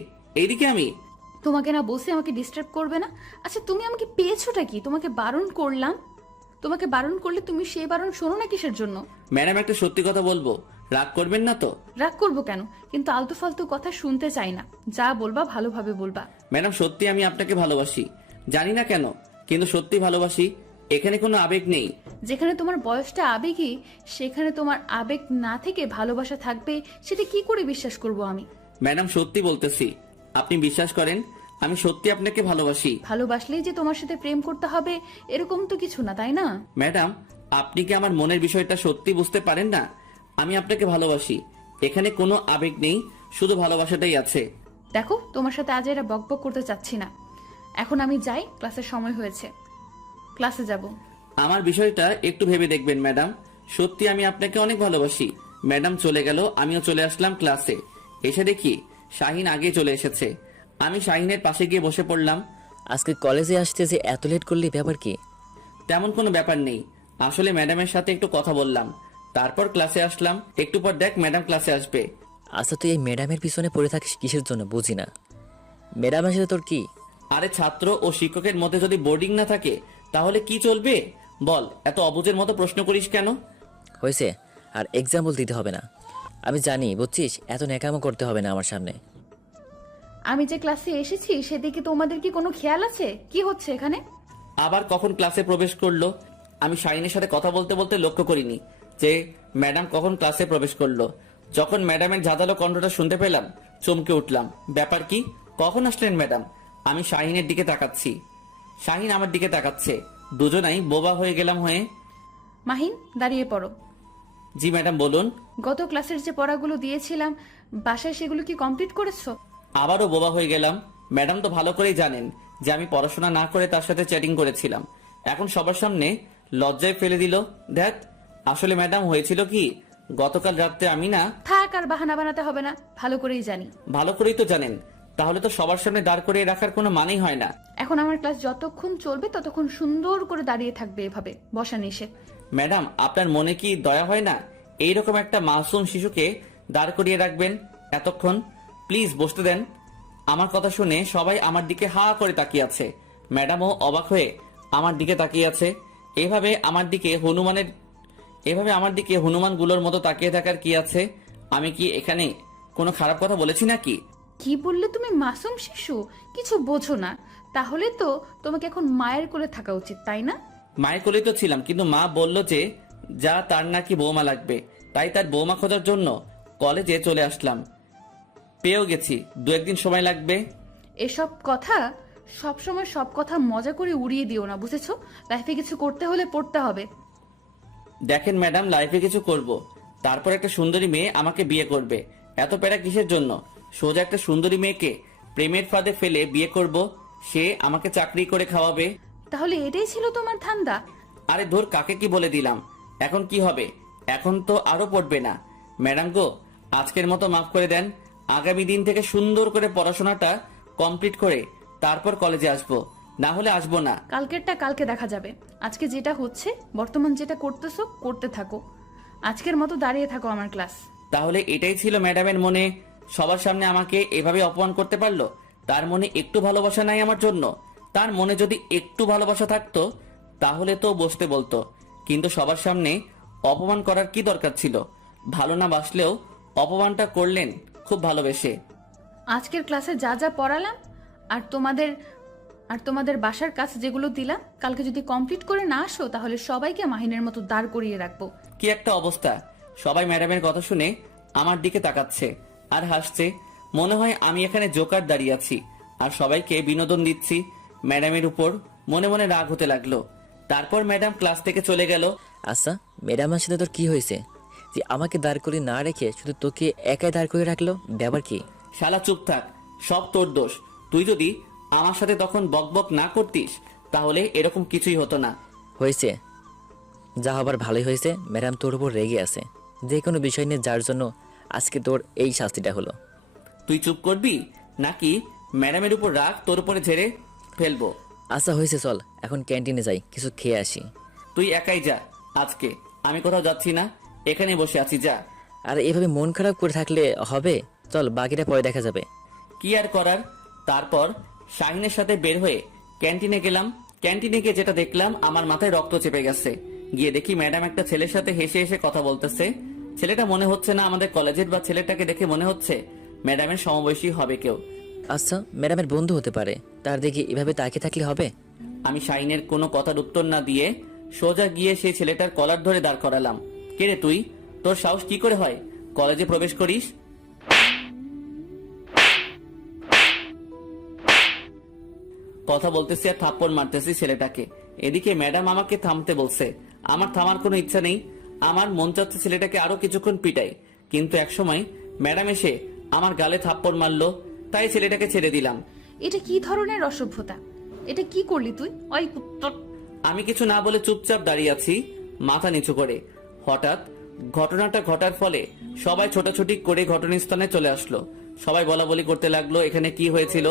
এইদিকে। আমি তোমাকে না বলছি আমাকে ডিস্টার্ব করবে না? আচ্ছা তুমি আমাকে পেয়েছোটা কি? তোমাকে বারণ করলাম, তোমাকে বারণ করলে তুমি সেই বারণ শোনো না কিসের জন্য? ম্যাডাম, একটা সত্যি কথা বলবো, রাগ করবেন না তো? রাগ করবো কেন? কিন্তু আলতু ফালতু কথা শুনতে চাই না, যা বলবা ভালোভাবে বলবা। ম্যাডাম, সত্যি আমি আপনাকে ভালোবাসি, জানি না কেন, কিন্তু সত্যি ভালোবাসি। এখানে কোনো আবেগ নেই। যেখানে তোমার বয়সটা আবেগী, সেখানে তোমার আবেগ না থেকে ভালোবাসা থাকবে, সেটা কি করে বিশ্বাস করব আমি? ম্যাডাম, সত্যি বলতেছি, আপনি বিশ্বাস করেন, আমি সত্যি আপনাকে ভালোবাসি। ভালোবাসলেই যে তোমার সাথে প্রেম করতে হবে এরকম তো কিছু না, তাই না? ম্যাডাম, আপনি কি আমার মনের বিষয়টা সত্যি বুঝতে পারেন না? আমি আপনাকে ভালোবাসি, এখানে কোনো আবেগ নেই, শুধু ভালোবাসাটাই আছে। দেখো, তোমার সাথে আজ এরা বকবক করতে চাচ্ছি না, এখন আমি যাই, ক্লাসের সময় হয়েছে, ক্লাসে যাব। আমার বিষয়টা একটু ভেবে দেখবেন ম্যাডাম, সত্যি আমি আপনাকে অনেক ভালোবাসি। ম্যাডাম চলে গেল, আমিও চলে আসলাম ক্লাসে। এসে দেখি শাহিন আগে চলে এসেছে। আমি শাহিনের পাশে গিয়ে বসে পড়লাম। আজকে কলেজে আসতে যে এত লেট করলি, ব্যাপার কি? তেমন কোনো ব্যাপার নেই, আসলে ম্যাডামের সাথে একটু কথা বললাম, তারপর ক্লাসে আসলাম। একটু পর দেখ ম্যাডাম ক্লাসে আসবে। আচ্ছা, তুই এই ম্যাডামের পিছনে পড়ে থাকিস কিসের জন্য বুঝি না। ম্যাডামের সাথে তোর কি? আরে ছাত্র ও শিক্ষকের মধ্যে যদি বোর্ডিং না থাকে তাহলে কি চলবে বল? এত অবুঝের মতো প্রশ্ন করিস কেন? হয়েছে, আর এক্সাম্পল দিতে হবে না। আমি জানি, বুঝছিস, এত ন্যাকামো করতে হবে না আমার সামনে। আমি যে ক্লাসে এসেছি সেদিকে তোমাদের কি কোনো খেয়াল আছে? কি হচ্ছে এখানে? আবার কখন ক্লাসে প্রবেশ করলো? আমি শাহিনের সাথে কথা বলতে বলতে লক্ষ্য করিনি যে ম্যাডাম কখন ক্লাসে প্রবেশ করলো। যখন ম্যাডামের ঝাঁঝালো কণ্ঠটা শুনতে পেলাম, চমকে উঠলাম। ব্যাপার কি? কখন আসলেন ম্যাডাম? আমি শাহিনের দিকে তাকাচ্ছি। শাহিন আমার দিকে তাকাচ্ছে। দুজনাই বোবা হয়ে গেলাম হয়ে। মাহিন, দাঁড়িয়ে পড়ো। জি ম্যাডাম বলুন। গত ক্লাসের যে পড়াগুলো দিয়েছিলাম বাসায় সেগুলো কি কমপ্লিট করেছো? আবারও বোবা হয়ে গেলাম। ম্যাডাম তো ভালো করেই জানেন যে আমি পড়াশোনা না করে তার সাথে চ্যাটিং করেছিলাম। এখন সবার সামনে লজ্জায় ফেলে দিল। দেখ, আসলে ম্যাডাম হয়েছিল কি, গতকাল রাত্রে আমি না। থাক, আর বাহানা বানাতে হবে না, ভালো করেই জানি। ভালো করেই তো জানেন, তাহলে তো সবার সামনে দাঁড় করিয়ে রাখার কোনো মানেই হয় না। এখন আমার ক্লাস যতক্ষণ চলবে ততক্ষণ সুন্দর করে দাঁড়িয়ে থাকবে, এভাবে বসা নিষেধ। ম্যাডাম, আপনার মনে কি দয়া হয় না এইরকম একটা মাসুম শিশুকে দাঁড় করিয়ে রাখবেন এতক্ষণ? প্লিজ বসতে দেন। আমার কথা শুনে সবাই আমার দিকে হা করে তাকিয়ে আছে। ম্যাডামও অবাক হয়ে আমার দিকে তাকিয়ে আছে। এভাবে আমার দিকে হনুমানগুলোর মতো তাকিয়ে থাকার কি আছে? আমি কি এখানে কোনো খারাপ কথা বলেছি নাকি? কি বললে তুমি? মাসুম শিশু? কিছু বোঝো না। তাহলে তো তোমাকে এখন মায়ের কোলে থাকা উচিত, তাই না? মায়ের কোলেই তো ছিলাম, কিন্তু মা বলল যে যা তার নাকি বৌমা লাগবে, তাই তার বৌমা খোঁজার জন্য কলেজে চলে আসলাম। পেয়েও গেছি, 2-1 দিন সময় লাগবে। এসব কথা সবসময় সব কথা মজা করে উড়িয়ে দিও না, বুঝেছো? লাইফে কিছু করতে হলে পড়তে হবে। দেখেন ম্যাডাম, লাইফে কিছু করব, তারপর একটা সুন্দরী মেয়ে আমাকে বিয়ে করবে। এত প্যারা কিসের জন্য? সোজা একটা সুন্দরী মেয়েকে প্রেমের ফাঁদে ফেলে বিয়ে করব, সে আমাকে চাকরি করে খাওয়াবে। তাহলে এটাই ছিল তোমার ধান্দা? আরে ধর, কাকে কি বলে দিলাম। এখন কি হবে? এখন তো আরো পড়বে না। ম্যাডাম গো, আজকের মতো মাফ করে দেন। আগামী দিন থেকে সুন্দর করে পড়াশোনাটা কমপ্লিট করে তারপর কলেজে আসবো, না হলে আসবো না। কালকেরটা কালকে দেখা যাবে। আজকে যেটা হচ্ছে, বর্তমান যেটা করতেছো করতে থাকো। আজকের মতো দাঁড়িয়ে থাকো আমার ক্লাস। তাহলে এটাই ছিল ম্যাডামের মনে? সবার সামনে আমাকে এভাবে অপমান করতে পারলো? তার মনে একটু ভালোবাসা নাই আমার জন্য? তার মনে যদি একটু ভালোবাসা থাকতো তাহলে তো বসতে বলতো, কিন্তু সবার সামনে অপমান করার কি দরকার ছিল? ভালো না বাসলেও অপমানটা করলেন খুব ভালোবেসে। আজকের ক্লাসে যা যা পড়ালাম আর তোমাদের বাসার কাজ যেগুলো দিলাম, কালকে যদি কমপ্লিট করে না আসো তাহলে সবাইকে মাহিনের মতো দাঁড় করিয়ে রাখবো। কি একটা অবস্থা! সবাই ম্যাডামের কথা শুনে আমার দিকে তাকাচ্ছে আর হাসছে। মনে হয় আমি এখানে জোকার দাঁড়িয়ে আছি আর সবাইকে বিনোদন দিচ্ছি। ম্যাডামের উপর মনে মনে রাগ হতে লাগলো। তারপর ম্যাডাম ক্লাস থেকে চলে গেল। আচ্ছা, ম্যাডামের সাথে তোর কি হয়েছে যে আমাকে দাঁড় করে না রেখে শুধু তোকে একাই দাঁড় করে রাখলো? ব্যাপার কি? শালা চুপ থাক, সব তোর দোষ। তুই যদি আমার সাথে তখন বকবক না করতিস তাহলে এরকম কিছুই হতো না। হয়েছে, যা হবার ভালোই হয়েছে। ম্যাডাম তোর উপর রেগে আছে যে কোনো বিষয় নিয়ে, যার জন্য আজকে তোর এই শাস্তিটা হলো। তুই চুপ করবি নাকি ম্যাডামের উপর রাগ তোর উপরে ঝেড়ে ফেলবো? আচ্ছা হয়েছে, চল এখন ক্যান্টিনে যাই, কিছু খেয়ে আসি। তুই একাই যা, আজকে আমি কোথাও যাচ্ছি না, এখানে বসে আছি, যা। আর এভাবে মন খারাপ করে থাকলে হবে? চল, বাকিটা পরে দেখা যাবে। কি আর করার। তারপর শাহিনের সাথে বের হয়ে ক্যান্টিনে গেলাম। ক্যান্টিনে গিয়ে যেটা দেখলাম, আমার মাথায় রক্ত চেপে গেছে। গিয়ে দেখি ম্যাডাম একটা ছেলের সাথে হেসে হেসে কথা বলতেছে। ছেলেটা মনে হচ্ছে না আমাদের কলেজের, বা ছেলেটাকে দেখে মনে হচ্ছে ম্যাডামের সমবয়সী হবে কেউ। আচ্ছা, ম্যাডামের বন্ধু হতে পারে, তার দেখি এভাবে তাকিয়ে থাকলে হবে? আমি শাহিনের কোনো কথার উত্তর না দিয়ে সোজা গিয়ে সেই ছেলেটার কলার ধরে দাঁড় করালাম। কে রে তুই? তোর সাহস কি করে হয় কলেজে প্রবেশ করিস? কথা বলতেছি আর থাপ্পড় মারতেছি ছেলেটাকে। এদিকে ম্যাডাম আমাকে থামতে বলছে। আমার থামার কোনো ইচ্ছা নেই। আমার মন চাচ্ছে ছেলেটাকে আরো কিছুক্ষণ পিটাই, কিন্তু একসময় ম্যাডাম এসে আমার গালে থাপ্পড় মারলো, তাই ছেলেটাকে ছেড়ে দিলাম। এটা কি ধরনের অসভ্যতা? এটা কি করলি তুই? ওই কুত্তর! আমি কিছু না বলে চুপচাপ দাঁড়িয়ে আছি মাথা নিচু করে। হঠাৎ ঘটনাটা ঘটার ফলে সবাই ছোটাছুটি করে ঘটনাস্থলে চলে আসলো। সবাই বলা বলি করতে লাগলো এখানে কি হয়েছিল।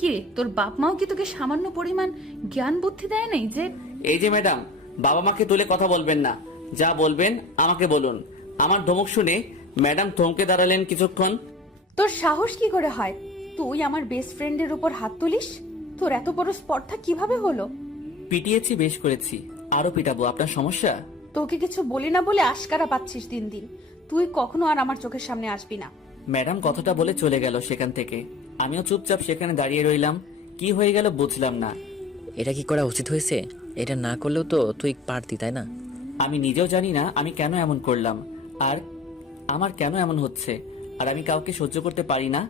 কি রে, তোর বাপ মাও কি তোকে সামান্য পরিমাণ জ্ঞান বুদ্ধি দেয় নাই যে? এই যে ম্যাডাম, বাবা মাকে তুলে কথা বলবেন না, যা বলবেন আমাকে বলুন। আমার ধমক শুনে ম্যাডাম থমকে দাঁড়ালেন কিছুক্ষণ। তোর সাহস কি করে হয় তুই আমার বেস্ট ফ্রেন্ডের উপর হাত তুলিস? তোর এত বড় স্পর্ধা কিভাবে হলো? পিটিয়েছি, বেশ করেছি, আরো পিটাবো, আপনার সমস্যা? তোকে কিছু বলি না বলে আশকারা পাচ্ছিস দিন দিন। তুই কখনো আর আমার চোখের সামনে আসবি না। ম্যাডাম কথাটা বলে চলে গেল সেখান থেকে। আমিও চুপচাপ সেখানে দাঁড়িয়ে রইলাম। কি হয়ে গেল বুঝলাম না। এটা কি করা উচিত হয়েছে? এটা না করলেও তো তুই পারতি, তাই না? আমি নিজেও জানি না আমি কেন এমন করলাম আর আমার কেন এমন হচ্ছে। আর আমি কাউকে সহ্য করতে পারি না,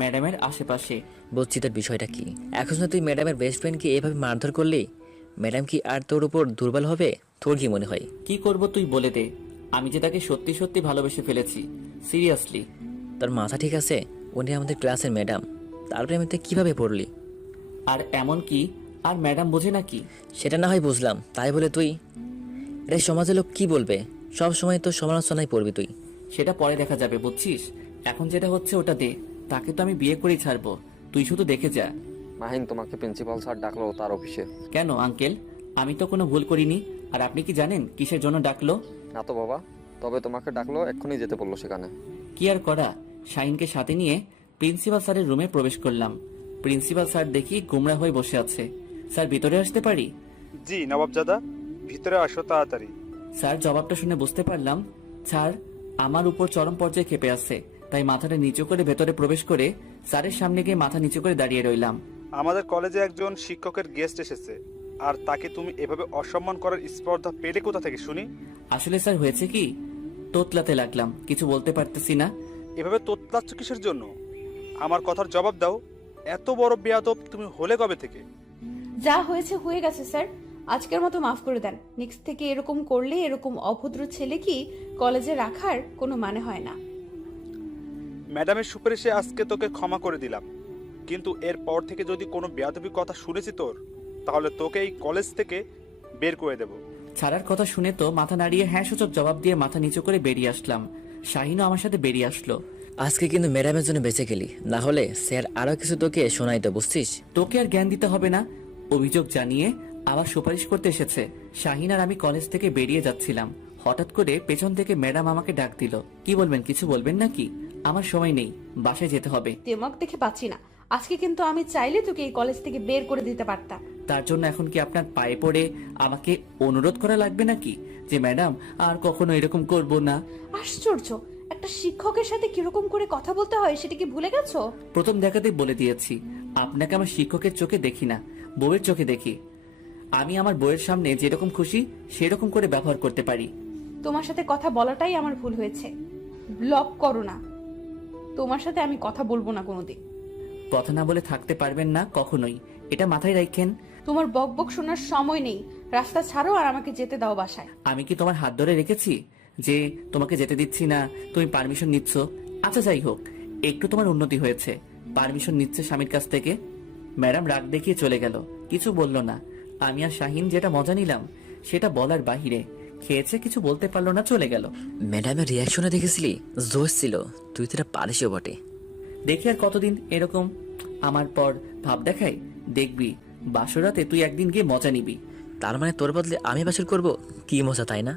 ম্যাডামের আশেপাশে। বুঝছি তোর বিষয়টা কি। এখন যদি তুই ম্যাডামের বেস্ট ফ্রেন্ডকে এভাবে মারধর করলি, ম্যাডাম কি আর তোর উপর দুর্বল হবে? তোর কি মনে হয়? কি করব তুই বলে দে। আমি যে তাকে সত্যি সত্যি ভালোবেসে ফেলেছি, সিরিয়াসলি। তোর মাথা ঠিক আছে? উনি আমাদের ক্লাসের ম্যাডাম, তার প্রেমে তুই কীভাবে পড়লি? আর এমন কি আর ম্যাডাম বোঝে নাকি? সেটা না হয় বুঝলাম, তাই বলে তুই এটা সমাজের লোক কি বলবে? সব সময় তো সমালোচনায় পড়বি তুই। সেটা পরে দেখা যাবে, বুঝছিস? এখন যেটা হচ্ছে ওটা দে। তাকে তো আমি বিয়ে করেই ছাড়বো, তুই শুধু দেখে যা। মাহিন, তোমাকে প্রিন্সিপাল স্যার ডাকলো তার অফিসে। কেন আঙ্কেল? আমি তো কোনো ভুল করিনি। আর আপনি কি জানেন কিসের জন্য ডাকলো? না তো বাবা, তবে তোমাকে ডাকলো, এক্ষুনি যেতে বললো সেখানে। কি আর করা, শাহিনকে সাথে নিয়ে প্রিন্সিপাল স্যারের রুমে প্রবেশ করলাম। প্রিন্সিপাল স্যার দেখি গুমরা হয়ে বসে আছে। স্যার ভিতরে আসতে পারি? জি নবাবজাদা, ভিতরে আসো তাড়াতাড়ি। স্যার জবাবটা শুনে বুঝতে পারলাম স্যার আমার উপর চরম পর্যায়ে ক্ষেপে আছে। তাই মাথাটা নিচু করে ভেতরে প্রবেশ করে স্যারের সামনে গিয়ে মাথা নিচু করে দাঁড়িয়ে রইলাম। আমাদের কলেজে একজন শিক্ষকের গেস্ট এসেছে, আর তাকে তুমি এভাবে অসম্মান করার স্পর্ধা পেলে কোথা থেকে শুনি? আসলে স্যার হয়েছে কি, তোতলাতে লাগলাম, কিছু বলতে পারতেছি না। এভাবে তোতলাচ্ছ কিসের জন্য? আমার কথার জবাব দাও। এত বড় বেয়াদব তুমি হলে কবে থেকে? যা হয়েছে হয়ে গেছে স্যার, আজকের মতো মাফ করে দেন। নেক্সট থেকে এরকম করলে এরকম অভদ্র ছেলে কি কলেজে রাখার কোনো মানে হয় না। ম্যাডামের সুপারিশে আজকে তোকে ক্ষমা করে দিলাম, কিন্তু এর পর থেকে যদি কোনো বেয়াদবি কথা শুনেছি তোর, তাহলে তোকে এই কলেজ থেকে বের করে দেব। ছাড়ার কথা শুনে তো মাথা নাড়িয়ে হ্যাঁ সূচক জবাব দিয়ে মাথা নিচু করে বেরিয়ে আসলাম। শাহিনও আমার সাথে বেরিয়ে আসলো। আজকে কিন্তু ম্যাডামের জন্য বেঁচে গেলি, না হলে স্যার আরো কিছু তোকে শোনাইতো, বুঝছিস? তোকে আর জ্ঞান দিতে হবে না। অভিযোগ জানিয়ে আবার সুপারিশ করতে এসেছে। শাহিন আর আমি কলেজ থেকে বেরিয়ে যাচ্ছিলাম, হঠাৎ করে পেছন থেকে ম্যাডাম আমাকে ডাক দিল। কি বলবেন, কিছু বলবেন নাকি? আমার সময় নেই, বাসায় যেতে হবে। দেমাগ দেখে পাচ্ছি না। আজকে কিন্তু আমি চাইলে তোকে এই কলেজ থেকে বের করে দিতে পারতাম। তার জন্য এখন কি আপনার পায়ে পড়ে আমাকে অনুরোধ করা লাগবে নাকি যে ম্যাডাম আর কখনো এরকম করব না? আশ্চর্য, একটা শিক্ষকের সাথে কিরকম করে কথা বলতে হয় সেটা কি ভুলে গেছো? প্রথম দেখাতেই বলে দিয়েছি, আপনাকে আমার শিক্ষকের চোখে দেখি না, বউয়ের চোখে দেখি। আমি আমার বউয়ের সামনে যেরকম খুশি সেরকম করে ব্যবহার করতে পারি। তোমার সাথে কথা বলাটাই আমার ভুল হয়েছে। ব্লক করো না, তোমার সাথে আমি কথা বলবো না কোনোদিন। কথা না বলে থাকতে পারবেন না কখনোই, এটা মাথায় রাখেন। তোমার বকবক শোনার সময় নেই, রাস্তা ছাড়ো আর আমাকে যেতে দাও বাসায়। আমি কি তোমার হাত ধরে রেখেছি যে তোমাকে যেতে দিচ্ছি না, তুমি পারমিশন নিচ্ছ? আচ্ছা যাই হোক, একটু তোমার উন্নতি হয়েছে, পারমিশন নিচ্ছে স্বামীর কাছ থেকে। ম্যাডাম রাগ দেখিয়ে চলে গেল, কিছু বলল না। আমি আর শাহিন যেটা মজা নিলাম সেটা বলার বাহিরে। খেয়েছে, কিছু বলতে পারলো না, চলে গেল। ম্যাডামের রিয়াকশনে দেখেছিলি? জোশ ছিল, তুই তো এটা পারিসও বটে। দেখি আর কতদিন এরকম আমার পর ভাব দেখাই। দেখবি বাসরাতে তুই একদিন গিয়ে মজা নিবি। তার মানে তোর বদলে আমি বাসর করব? কি মজা, তাই না?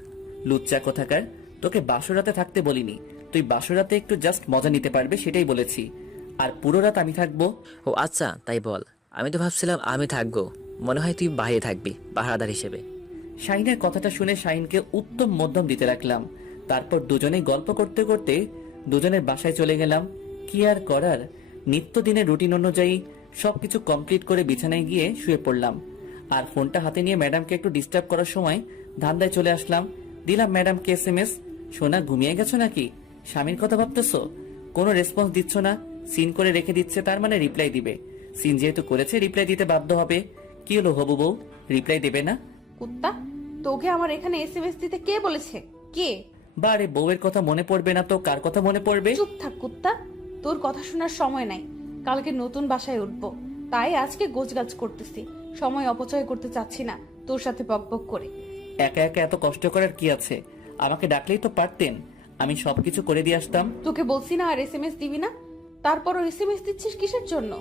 লুচ্চা কোথাকার, তোকে বাসরাতে থাকতে বলিনি। তুই বাসরাতে একটু জাস্ট মজা নিতে পারবে সেটাই বলেছি, আর পুরো রাত আমি থাকবো। ও আচ্ছা, তাই বল। আমি তো ভাবছিলাম আমি থাকবো, মনে হয় তুই বাইরে থাকবি পাহারাদার হিসেবে। শাহিনের কথাটা শুনে শাহিনকে উত্তম মধ্যম দিতে রাখলাম। তারপর দুজনেই গল্প করতে করতে দুজনের বাসায় চলে গেলাম। কি আর করার, নিত্যদিনের রুটিন অনুযায়ী সবকিছু কমপ্লিট করে বিছানায় গিয়ে শুয়ে পড়লাম। আর ফোনটা হাতে নিয়ে ম্যাডামকে একটু ডিস্টার্ব করার সময় ধান্দায় চলে আসলাম। দিলাম ম্যাডামকে SMS, সোনা ঘুমিয়ে গেছো নাকি? স্বামীর কথা ভাবতেছো? কোনো রেসপন্স দিচ্ছ না, সিন করে রেখে দিচ্ছে, তার মানে রিপ্লাই দিবে। সিন যেহেতু করেছে রিপ্লাই দিতে বাধ্য হবে। কি হলো হবু বউ, রিপ্লাই দেবে না? কুত্তা, তোকে আমার এখানে SMS দিতে কে বলেছে? কে? বারে বউয়ের কথা মনে পড়বে না তো কার কথা মনে পড়বে? চুপ থাক কুত্তা, তোর কথা শোনার সময় নাই। কালকে নতুন বাসায় উঠবো, তাই আজকে গোছগাছ করতেছি। সময় অপচয় করতে চাচ্ছি না তোর সাথে বকবক করে। একা একা এত কষ্ট করার কি আছে? আমাকে ডাকলেই তো পারতেন, আমি সবকিছু করে দিয়ে আসতাম। তোকে বলছি না আর SMS দিবি না, তারপরও SMS দিচ্ছিস কিসের জন্য?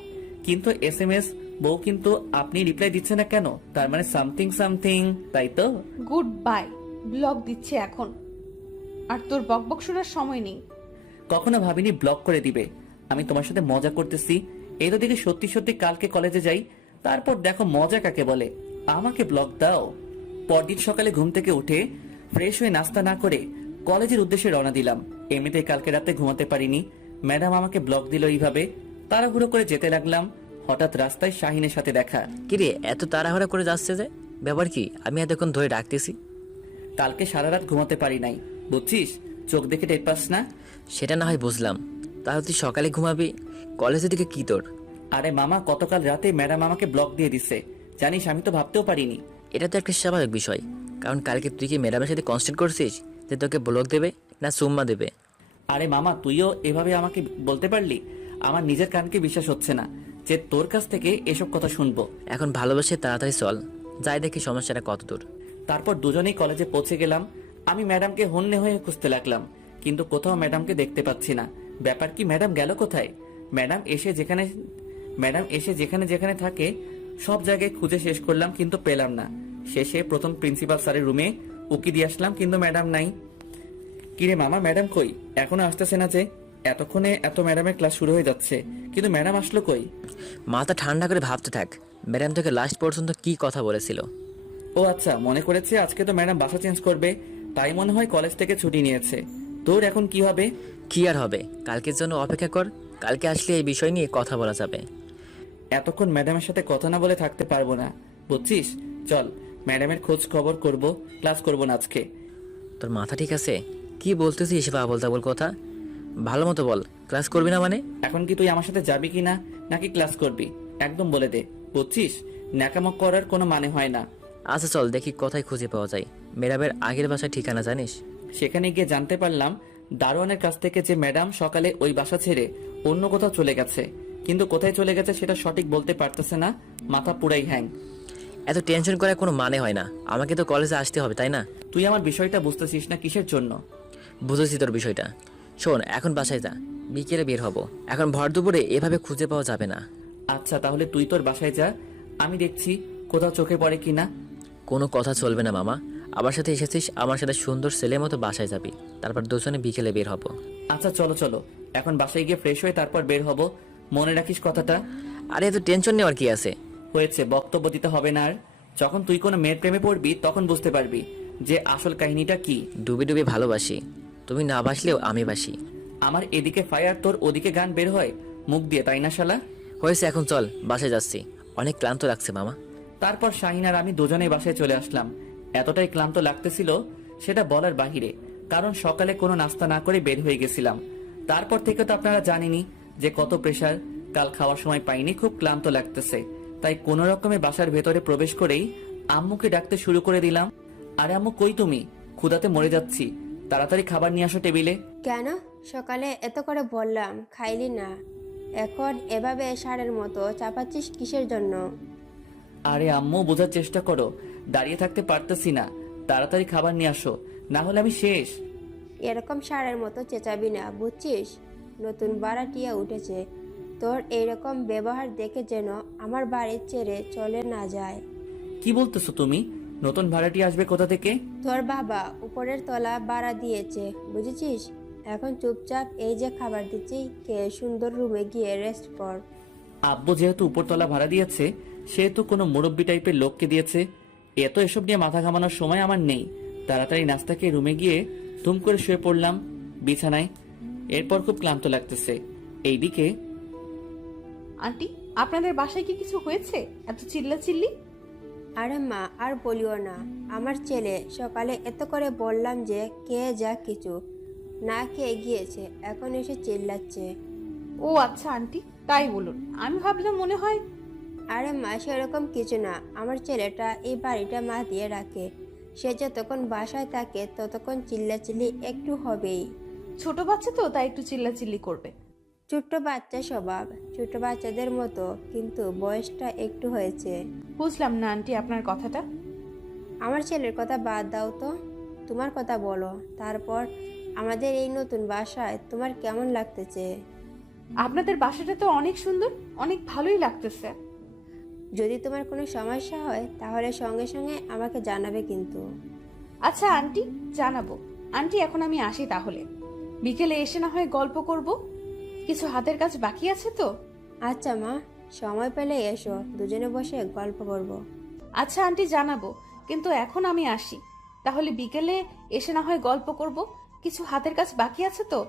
কিন্তু SMS বউ, কিন্তু আপনি রিপ্লাই দিচ্ছে না কেন? তার মানে সামথিং সামথিং, তাই তো? গুড বাই, ব্লক দিচ্ছে এখন, আর তোর বকবক শোনার সময় নেই। কখনো ভাবিনি ব্লক করে দিবে। আমি তোমার সাথে মজা করতেছি, এই তো দেখে সত্যি সত্যি কালকে কলেজে যাই, তারপর দেখো মজা কাকে বলে, আমাকে ব্লক দাও। পরদিন সকালে ঘুম থেকে উঠে ফ্রেশ হয়ে নাস্তা না করে কলেজের উদ্দেশ্যে রওনা দিলাম। এমনিতে কালকে রাতে ঘুমাতে পারিনি, ম্যাডাম আমাকে ব্লক দিল এইভাবে। তাড়াহুড়ো করে যেতে লাগলাম, হঠাৎ রাস্তায় শাহিনের সাথে দেখা। কিরে এত তাড়াহুড়া করে যাচ্ছে যে, ব্যাপার কি? আমি এতক্ষণ ধরে ডাকতেছি। কালকে সারা রাত ঘুমাতে পারি নাই, বুঝছিস? চোখ দেখে টের পাস না? সেটা না হয় বুঝলাম, তাহলে তুই সকালে ঘুমাবি, কলেজের দিকে কি তোর? আরে মামা, গতকাল রাতে ম্যাডাম আমাকে ব্লক দিয়ে দিছে। জানিস, আমি তো ভাবতেও পারিনি। এটা তো একটা স্বাভাবিক বিষয়, কারণ কালকে তুই কি ম্যাডামের সাথে কনস্ট্যান্ট করছিস যে তোকে ব্লক দেবে না সুম্মা দেবে? আরে মামা, তুইও এভাবে আমাকে বলতে পারলি? আমার নিজের কানকে বিশ্বাস হচ্ছে না যে তোর কাছ থেকে এসব কথা শুনবো। এখন ভালোবাসে তাড়াতাড়ি চল, যাই দেখি সমস্যাটা কত দূর। তারপর দুজনেই কলেজে পৌঁছে গেলাম। আমি ম্যাডামকে হন্যে হয়ে খুঁজতে লাগলাম, কিন্তু কোথাও ম্যাডামকে দেখতে পাচ্ছি না। ব্যাপার কি, ম্যাডাম গেল কোথায়? ম্যাডাম এসে যেখানে যেখানে থাকে সব জায়গায় খুঁজে শেষ করলাম, কিন্তু পেলাম না। শেষে প্রথম প্রিন্সিপাল স্যারের রুমে উকি দিয়ে আসলাম, কিন্তু ম্যাডাম নাই। কিরে মামা, ম্যাডাম কই? এখনো আসতেছে না যে? এতক্ষণে এত ম্যাডামের ক্লাস শুরু হয়ে যাচ্ছে, কিন্তু ম্যাডাম আসলো কই? মাথা ঠান্ডা করে ভাবতে থাক, ম্যাডাম তোকে লাস্ট পর্যন্ত কি কথা বলেছিল। ও আচ্ছা, মনে করেছে আজকে তো ম্যাডাম বাসা চেঞ্জ করবে, তাই মনে হয় কলেজ থেকে ছুটি নিয়েছে। তোর এখন কি হবে? কি আর হবে, কালকের জন্য অপেক্ষা কর, কালকে আসলে এই বিষয় নিয়ে কথা বলা যাবে। এতক্ষণ ম্যাডামের সাথে কথা না বলে থাকতে পারবো না, বুঝছিস? চল, ম্যাডামের খোঁজ খবর করব, ক্লাস করব না আজকে। তোর মাথা ঠিক আছে? কি বলতেছিস এসব আবল তাবল কথা? ভালো মতো বল, ক্লাস করবি না মানে? এখন কি তুই আমার সাথে যাবি কি না, নাকি ক্লাস করবি? একদম বলে দে, বুঝছিস? ন্যাকামক করার কোনো মানে হয় না। আচ্ছা চল দেখি কোথায় খুঁজে পাওয়া যায় ম্যাডামের আগের বাসার ঠিকানা জানিস? সেখানে গিয়ে জানতে পারলাম দারোয়ানের কাছ থেকে যে ম্যাডাম সকালে ওই বাসা ছেড়ে অন্য কোথাও চলে গেছে, কিন্তু কোথায় চলে গেছে সেটা সঠিক বলতে পারতেছে না। মাথা পুরাই হ্যাং। এত টেনশন করার কোনো মানে হয় না, আমাকে তো কলেজে আসতে হবে তাই না? তুই আমার বিষয়টা বুঝতেছিস না, কিসের জন্য? বুঝেছি তোর বিষয়টা। শোন, এখন বাসায় যা, বিকেলে বের হব। এখন ভর দুপুরে এভাবে খুঁজে পাওয়া যাবে না। আচ্ছা, তাহলে তুই তোর বাসায় যা, আমি দেখছি কোথাও চোখে পড়ে কিনা। কোনো কথা চলবে না মামা, আমার সাথে এসেছিস, আমার সাথে সুন্দর ছেলের মতো বাসায় যাবি, তারপর দুজনে বিকেলে বের হব। আচ্ছা চলো চলো, এখন বাসায় গিয়ে ফ্রেশ হয়ে তারপর বের হব। মনে রাখিস কথাটা। আরে এত টেনশন নেওয়ার কি আছে? হয়েছে, বক্তব্য দিতে হবে না আর। যখন তুই কোনো মেয়ের প্রেমে পড়বি তখন বুঝতে পারবি যে আসল কাহিনীটা কি। ডুবে ডুবে ভালোবাসি, তুমি না বাসলেও আমি বাসি। আমার এদিকে ফায়ার, তোর ওদিকে গান বের হয় মুখ দিয়ে, তাই না শালা? হয়েছে, এখন চল, বাসায় যাচ্ছি, অনেক ক্লান্ত লাগছে মামা। তারপর শাহিন আর আমি দুজনেই বাসায় চলে আসলাম। এতটাই ক্লান্ত লাগতেছিল সেটা বলার বাহিরে, কারণ সকালে কোনো নাস্তা না করে বের হয়ে গেছিলাম। তারপর থেকে তো আপনারা জানেনই যে কত প্রেসার। কাল খাওয়ার সময় পাইনি, খুব ক্লান্ত লাগতেছে, তাই কোনো রকমে বাসার ভেতরে প্রবেশ করেই আম্মুকে ডাকতে শুরু করে দিলাম। আরে আম্মু, কই তুমি? ক্ষুধাতে মরে যাচ্ছি, তাড়াতাড়ি খাবার নিয়ে আসো টেবিলে। কেন সকালে এত করে বললাম খাইলি না, এখন এভাবে ষাঁড়ের মতো চাপাচ্ছিস কিসের জন্য? আরে আম্মু, বোঝার চেষ্টা করো, দাঁড়িয়ে থাকতে পারতেছি না, তাড়াতাড়ি খাবার নিয়ে আসো, না হলে আমি শেষ। এরকম ষাঁড়ের মতো চেঁচাবি না, বুঝছিস? নতুন ভাড়াটিয়া উঠেছে, তোর এইরকম ব্যবহার দেখে যেন আমার বাড়ি ছেড়ে চলে না যায়। কি বলতেছো তুমি? নতুন ভাড়াটি আসবে কোথা থেকে? তোর বাবা উপরের তলা ভাড়া দিয়েছে, বুঝেছিস? এখন চুপচাপ এই যে খাবার দিচ্ছি, কে সুন্দর রুমে গিয়ে রেস্ট কর। আব্বু যেহেতু উপরতলা ভাড়া দিয়েছে, সেহেতু কোনো মুরব্বি টাইপের লোককে দিয়েছে। এত এসব নিয়ে মাথা ঘামানোর সময় আমার নেই। তাড়াতাড়ি নাস্তা খেয়ে রুমে গিয়ে তুম করে শুয়ে পড়লাম বিছানায়। এরপর খুব ক্লান্ত লাগতেছে। এইদিকে আন্টি, আপনাদের বাসায় কি কিছু হয়েছে? এত চিল্লাচিল্লি? আরে মা, আর বলিও না, আমার ছেলে সকালে এত করে বললাম যে কে যা কিছু না খেয়ে গিয়েছে, এখন এসে চিল্লাচ্ছে। ও আচ্ছা আন্টি, তাই বলুন, আমি ভাবলাম মনে হয়। আরে মা, সেরকম কিছু না, আমার ছেলেটা এই বাড়িটা মা দিয়ে রাখে, সে যতক্ষণ বাসায় থাকে ততক্ষণ চিল্লাচিল্লি একটু হবেই। ছোট বাচ্চা তো, তাই একটু চিল্লাচিল্লি করবে। ছোট্ট বাচ্চা স্বভাব, ছোট বাচ্চাদের মতো, কিন্তু বয়সটা একটু হয়েছে। বুঝলাম না আন্টি আপনার কথাটা। আমার ছেলের কথা বাদ দাও তো, তোমার কথা বলো। তারপর আমাদের এই নতুন বাসায় তোমার কেমন লাগতেছে? আপনাদের বাসাটা তো অনেক সুন্দর, অনেক ভালোই লাগতেছে। যদি তোমার কোনো সমস্যা হয় তাহলে সঙ্গে সঙ্গে আমাকে জানাবে কিন্তু। আচ্ছা আন্টি, জানাবো। আন্টি এখন আমি আসি তাহলে, বিকেলে এসে না হয় গল্প করব, কিছু হাতের কাজ বাকি আছে তো। আচ্ছা মা, সময় পেলে এসো, দুজনে বসে গল্প করব। আচ্ছা আন্টি, জানাবো, কিন্তু এখন আমি আসি। তাহলে বিকেলে এসে না হয় গল্প করব, কিছু হাতের কাজ বাকি আছে তো।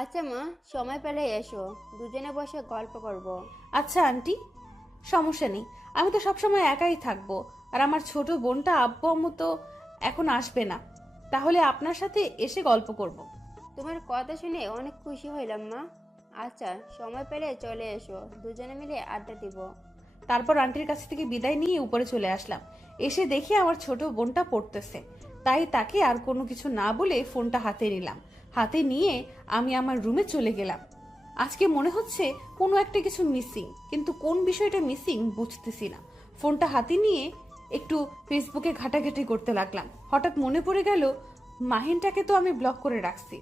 আচ্ছা মা, সময় পেলে এসো, দুজনে বসে গল্প করব। আচ্ছা আন্টি, সমস্যা নেই, আমি তো সবসময় একাই থাকবো, আর আমার ছোট বোনটা আব্বু আম্মু তো এখন আসবে না, তাহলে আপনার সাথে এসে গল্প করব। তোমার কথা শুনে অনেক খুশি হইলাম মা। আচ্ছা, সময় পেলে চলে এসো, দুজনে মিলে আড্ডা দিব। তারপর আন্টির কাছ থেকে বিদায় নিয়ে উপরে চলে আসলাম। এসে দেখি আমার ছোট বোনটা পড়তেছে, তাই তাকে আর কোনো কিছু না বলে ফোনটা হাতে নিলাম। হাতে নিয়ে আমি আমার রুমে চলে গেলাম। আজকে মনে হচ্ছে কোনো একটা কিছু মিসিং, কিন্তু কোন বিষয়টা মিসিং বুঝতেছি না। ফোনটা হাতে নিয়ে একটু ফেসবুকে ঘাটাঘাটি করতে লাগলাম। হঠাৎ মনে পড়ে গেল মাহিনটাকে তো আমি ব্লক করে রাখছি।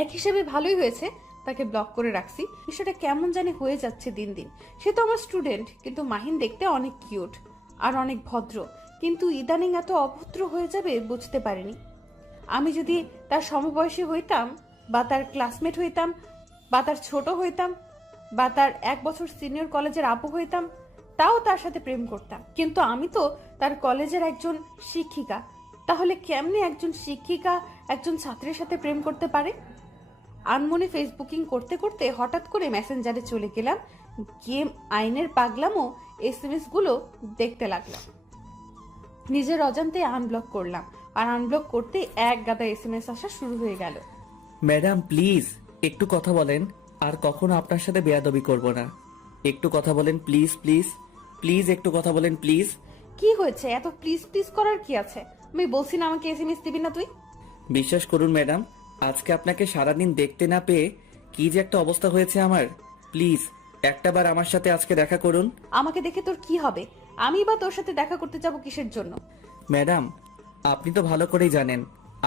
এক হিসেবে ভালোই হয়েছে তাকে ব্লক করে রাখছি। বিষয়টা কেমন জানি হয়ে যাচ্ছে দিন দিন। সে তো আমার স্টুডেন্ট, কিন্তু মাহিন দেখতে অনেক কিউট আর অনেক ভদ্র, কিন্তু ইদানিং এত অভদ্র হয়ে যাবে বুঝতে পারিনি। আমি যদি তার সমবয়সী হইতাম, বা তার ক্লাসমেট হইতাম, বা তার ছোট হইতাম, বা তার 1 বছর সিনিয়র কলেজের আপু হইতাম, তাও তার সাথে প্রেম করতাম। কিন্তু আমি তো তার কলেজের একজন শিক্ষিকা। তাহলে কেমনে একজন শিক্ষিকা একজন ছাত্রের সাথে প্রেম করতে পারে? আনমনে ফেসবুকিং করতে করতে হঠাৎ করে মেসেঞ্জারে চলে গেলাম। গেম আইনের পাগলামো SMS গুলো দেখতে লাগলাম। নিজের অজান্তে আনব্লক করলাম, আর আনব্লক করতে এক গাদা SMS আসা শুরু হয়ে গেল। ম্যাডাম প্লিজ একটু কথা বলেন, আর কখনো আপনার সাথে বেয়াদবি করব না। একটু কথা বলেন প্লিজ প্লিজ প্লিজ, একটু কথা বলেন প্লিজ। কি হয়েছে? এত প্লিজ প্লিজ করার কি আছে? আমি বলছি না আমাকে SMS দিবি না তুই। বিশ্বাস করুন ম্যাডাম, আজকে আপনাকে সারাদিন দেখতে না পেয়ে কি যে একটা অবস্থা হয়েছে আমার। প্লিজ একটাবার আমার সাথে আজকে দেখা করুন। আমাকে দেখে তোর কি হবে? আমি বা তোর সাথে দেখা করতে যাব কিসের জন্য? ম্যাডাম আপনি তো ভালো করেই জানেন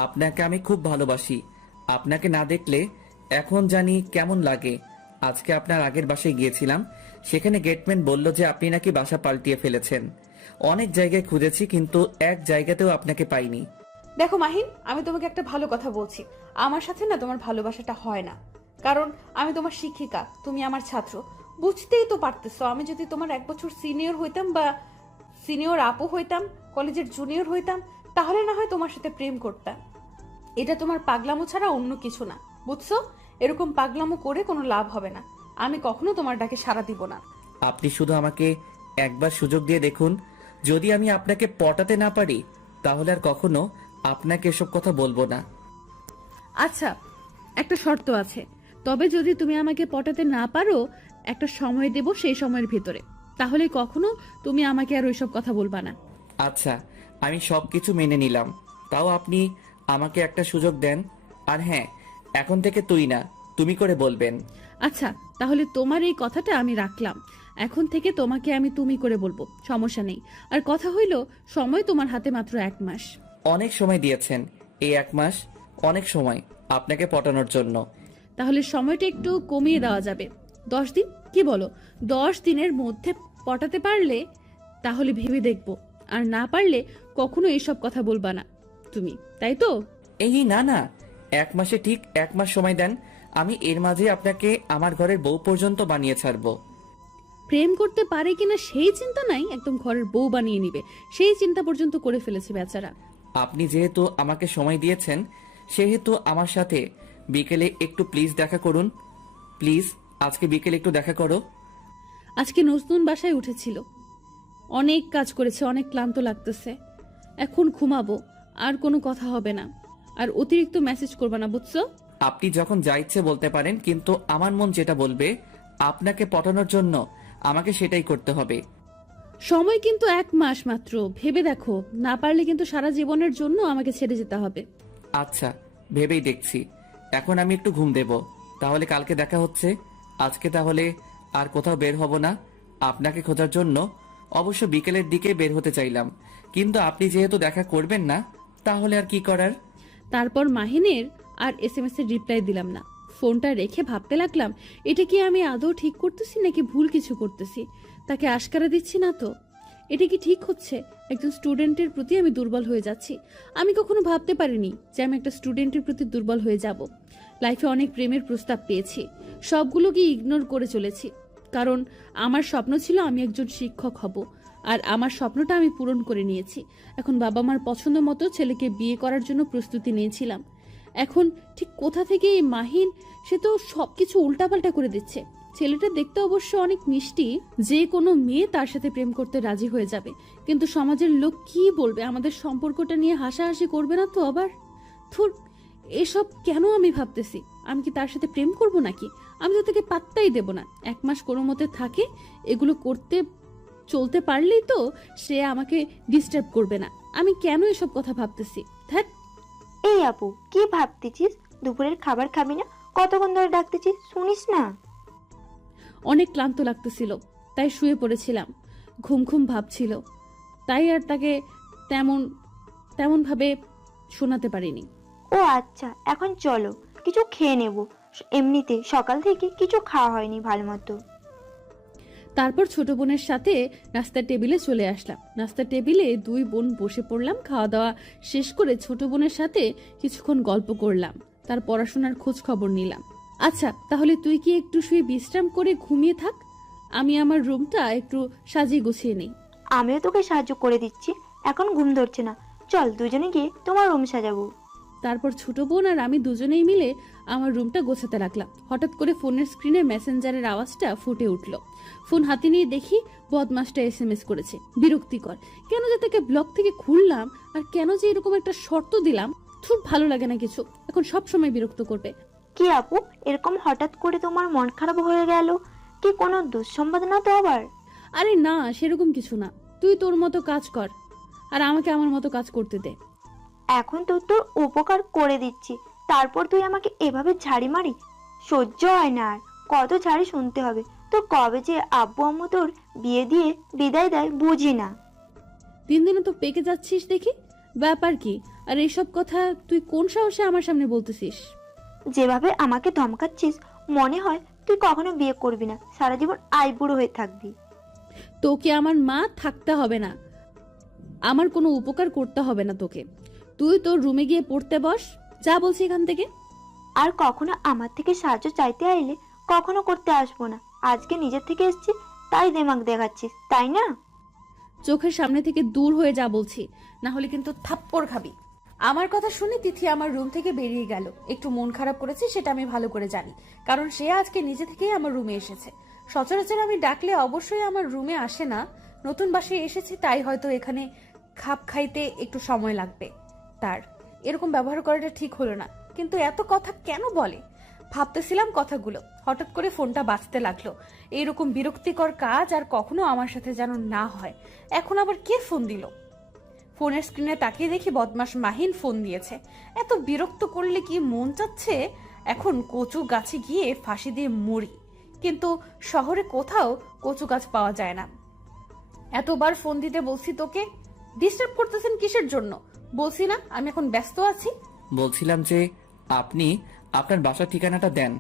আপনাকে আমি খুব ভালোবাসি। আপনাকে না দেখলে এখন জানি কেমন লাগে। আজকে আপনার আগের বাসায় গিয়েছিলাম, সেখানে গেটম্যান বলল যে আপনি নাকি বাসা পাল্টিয়ে ফেলেছেন। অনেক জায়গায় খুঁজেছি কিন্তু এক জায়গাতেও আপনাকে পাইনি। দেখো মাহিন, আমি তোমাকে একটা ভালো কথা বলছি। আমার সাথে না তোমার ভালোবাসাটা হয় না, কারণ আমি তোমার শিক্ষিকা, তুমি আমার ছাত্র। বুঝতেই তো পারতেছো, আমি যদি তোমার 1 বছর সিনিয়র হইতাম, বা সিনিয়র আপু হইতাম, কলেজের জুনিয়র হইতাম, তাহলে না হয় তোমার সাথে প্রেম করতাম। এটা তোমার পাগলামো ছাড়া অন্য কিছু না, বুঝছো? এরকম পাগলামো করে কোনো লাভ হবে না। আমি কখনো তোমার ডাকে সাড়া দিব না। আপনি শুধু আমাকে একবার সুযোগ দিয়ে দেখুন, যদি আমি আপনাকে পটাতে না পারি তাহলে আর কখনো আপনাকে এসব কথা বলবো না। আচ্ছা, একটা শর্ত আছে। তবে যদি তুমি আমাকে পটাতে না পারো, একটা সময় দেব, সেই সময়ের ভিতরে, তাহলে কখনো তুমি আমাকে আর ওইসব কথা বলবা না। আচ্ছা আমি সবকিছু মেনে নিলাম, তাও আপনি আমাকে একটা সুযোগ দেন। আর হ্যাঁ, এখন থেকে তুই না তুমি করে বলবেন। আচ্ছা, তাহলে তোমার এই কথাটা আমি রাখলাম। এখন থেকে তোমাকে আমি তুমি করে বলবো, সমস্যা নেই। আর কথা হইল, সময় তোমার হাতে মাত্র 1 মাস। অনেক সময় দিয়েছেন, এই 1 মাস অনেক সময় আপনাকে পটানোর জন্য। তাহলে সময়টা একটু কমিয়ে দেওয়া যাবে, 10 দিন, কি বলো? 10 দিনের মধ্যে পটাতে পারলে তাহলে ভেবে দেখবো, আর না পারলে কখনো এইসব কথা বলবা না তুমি, তাই তো? এই না না, 1 মাসে ঠিক 1 মাস সময় দেন। আমি এর মাঝে আপনাকে আমার ঘরের বউ পর্যন্ত বানিয়ে ছাড়বো। প্রেম করতে পারে কিনা সেই চিন্তা নাই, একদম ঘরের বউ বানিয়ে নিবে সেই চিন্তা পর্যন্ত করে ফেলেছে বেচারা। আপনি যেহেতু আমাকে সময় দিয়েছেন, সেহেতু আমার সাথে বিকেলে একটু প্লিজ দেখা করুন। প্লিজ আজকে বিকেলে একটু দেখা করো। আজকে নতুন বাসায় উঠেছিল, অনেক কাজ করেছে, অনেক ক্লান্ত লাগতেছে। এখন ঘুমাবো, আর কোনো কথা হবে না। আর অতিরিক্ত মেসেজ করবে না, বুঝছো? আপনি যখন যা ইচ্ছে বলতে পারেন, কিন্তু আমার মন যেটা বলবে আপনাকে পটানোর জন্য আমাকে সেটাই করতে হবে। সময় কিন্তু 1 মাস মাত্র, ভেবে দেখো। না পারলে কিন্তু সারা জীবনের জন্য আমাকে ছেড়ে যেতে হবে। আচ্ছা ভেবেই দেখছি। এখন আমি একটু ঘুম দেব, তাহলে কালকে দেখা হচ্ছে। আজকে তাহলে আর কোথাও বের হব না। আপনাকে খোঁজার জন্য অবশ্য বিকেলের দিকে বের হতে চাইলাম, কিন্তু আপনি যেহেতু দেখা করবেন না, তাহলে আর কি করার। তারপর মাহিনের আর SMS এর রিপ্লাই দিলাম না। ফোনটা রেখে ভাবতে লাগলাম, এটা কি আমি আদৌ ঠিক করতেছি নাকি ভুল কিছু করতেছি? তাকে আশকারা দিচ্ছি না তো? এটা কি ঠিক হচ্ছে? একজন স্টুডেন্টের প্রতি আমি দুর্বল হয়ে যাচ্ছি। আমি কখনো ভাবতে পারিনি যে আমি একটা স্টুডেন্টের প্রতি দুর্বল হয়ে যাব। লাইফে অনেক প্রেমের প্রস্তাব পেয়েছি, সবগুলোকে ইগনোর করে চলেছি, কারণ আমার স্বপ্ন ছিল আমি একজন শিক্ষক হব। আর আমার স্বপ্নটা আমি পূরণ করে নিয়েছি। এখন বাবা মার পছন্দ মতো ছেলেকে বিয়ে করার জন্য প্রস্তুতি নিয়েছিলাম। এখন ঠিক কোথা থেকে এই মাহিন, সে তো সবকিছু উল্টাপাল্টা করে দিচ্ছে। ছেলেটা দেখতে অবশ্য অনেক মিষ্টি, যে কোনো মেয়ে তার সাথে প্রেম করতে রাজি হয়ে যাবে, কিন্তু সমাজের লোক কি বলবে? আমাদের সম্পর্কটা নিয়ে হাসাহাসি করবে না তো আবার? থুর, এসব কেন আমি ভাবতেছি? আমি কি তার সাথে প্রেম করব নাকি? আমি তো তাকে পাত্তাই দেব না। 1 মাস কোনো মতে থাকে, এগুলো করতে চলতে পারলেই তো সে আমাকে ডিস্টার্ব করবে না। আমি কেন এসব কথা ভাবতেছি? ধ্যাৎ। এই আপু, কি ভাবতেছিস? দুপুরের খাবার খাবি না? কতক্ষণ ধরে ডাকতেছিস, শুনিস না? অনেক ক্লান্ত লাগতেছিল, তাই শুয়ে পড়েছিলাম। ঘুম ঘুম ভাবছিল, তাই আর তাকে তেমন তেমন ভাবে শোনাতে পারিনি। ও আচ্ছা, এখন চলো কিছু খেয়ে নেব। এমনিতে সকাল থেকে কিছু খাওয়া হয়নি ভালো মতো। তারপর ছোট বোনের সাথে নাস্তার টেবিলে চলে আসলাম। নাস্তার টেবিলে 2 বোন বসে পড়লাম। খাওয়া দাওয়া শেষ করে ছোট বোনের সাথে কিছুক্ষণ গল্প করলাম, তার পড়াশোনার খোঁজ খবর নিলাম। আচ্ছা, তাহলে তুই কি একটু শুয়ে বিশ্রাম করে ঘুমিয়ে থাক, আমি আমার রুমটা একটু সাজিয়ে গুছিয়ে নিই। আমিও তোকে সাহায্য করে দিচ্ছি, এখন ঘুম ধরছে না। চল দুজনে গিয়ে তোমার রুম সাজাবো। তারপর ছোট বোন আর আমি দুজনেই মিলে আমার রুমটা গোছাতে লাগলাম। হঠাৎ করে ফোনের স্ক্রিনে মেসেঞ্জারের আওয়াজটা ফুটে উঠল। ফোন হাতে নিয়ে দেখি বদমাসটা SMS করেছে। বিরক্তিকর, কেন যে তাকে ব্লক থেকে খুললাম আর কেন যে এরকম একটা শর্ত দিলাম। খুব ভালো লাগে না কিছু, এখন সব সময় বিরক্ত করবে। কি আপু, এরকম হঠাৎ করে তোমার মন খারাপ হয়ে গেল? কি কোনো দুঃসংবাদ না তো আবার? আরে না, সেরকম কিছু না। তুই তোর মতো কাজ কর আর আমাকে আমার মতো কাজ করতে দে। এখন তো তোর উপকার করে দিচ্ছি, তারপর তুই আমাকে এভাবে ঝাড়ি মারি? সহ্য হয় না আর। কত ঝাড়ি শুনতে হবে? তো কবে যে আব্বু আম্মু তোর বিয়ে দিয়ে বিদায় দেয় বুঝি না। দিন দিনে তো পেকে যাচ্ছিস দেখি, ব্যাপার কি? আর এইসব কথা তুই কোন সাহসে আমার সামনে বলতেছিস? যেভাবে আমাকে ধমকাচ্ছিস, মনে হয় তুই কখনো বিয়ে করবি না, সারা জীবন আইবুড়ো হয়ে থাকবি। তোকে আমার মা থাকতে হবে না, আমার কোনো উপকার করতে হবে না তোকে। তুই তোর রুমে গিয়ে পড়তে বস, যা বলছি এখান থেকে। আর কখনো আমার থেকে সাহায্য চাইতে আইলে কখনো করতে আসবো না। আজকে নিজের থেকে এসেছি তাই দেমাগ দেখাচ্ছিস, তাই না? চোখের সামনে থেকে দূর হয়ে যা বলছি, না হলে কিন্তু থাপ্পড় খাবি। আমার কথা শুনে তিথি আমার রুম থেকে বেরিয়ে গেল। একটু মন খারাপ করেছে সেটা আমি ভালো করে জানি, কারণ সে আজকে নিজে থেকেই আমার রুমে এসেছে। সচরাচর আমি ডাকলে অবশ্যই আমার রুমে আসে না। নতুন বাসায় এসেছি তাই হয়তো এখানে খাপ খাইতে একটু সময় লাগবে তার। এরকম ব্যবহার করাটা ঠিক হলো না, কিন্তু এত কথা কেন বলে? ভাবতেছিলাম কথাগুলো, হঠাৎ করে ফোনটা বাজতে লাগলো। এইরকম বিরক্তিকর কাজ আর কখনো আমার সাথে যেন না হয়। এখন আবার কে ফোন দিল? ফোনের স্ক্রিনে তাকিয়ে দেখি বদমাস মাহিন ফোন দিয়েছে। এত বিরক্ত করলে কি মন চাচ্ছে এখন কচু গাছে গিয়ে ফাঁসি দিয়ে মরি, কিন্তু শহরে কোথাও কচু গাছ পাওয়া যায় না। এতবার ফোন দিতে বলছি তোকে, ডিস্টার্ব করতেছেন কিসের জন্য? বলছি না আমি এখন ব্যস্ত আছি। বলছিলাম যে আপনি আপনার বাসার ঠিকানাটা দেন,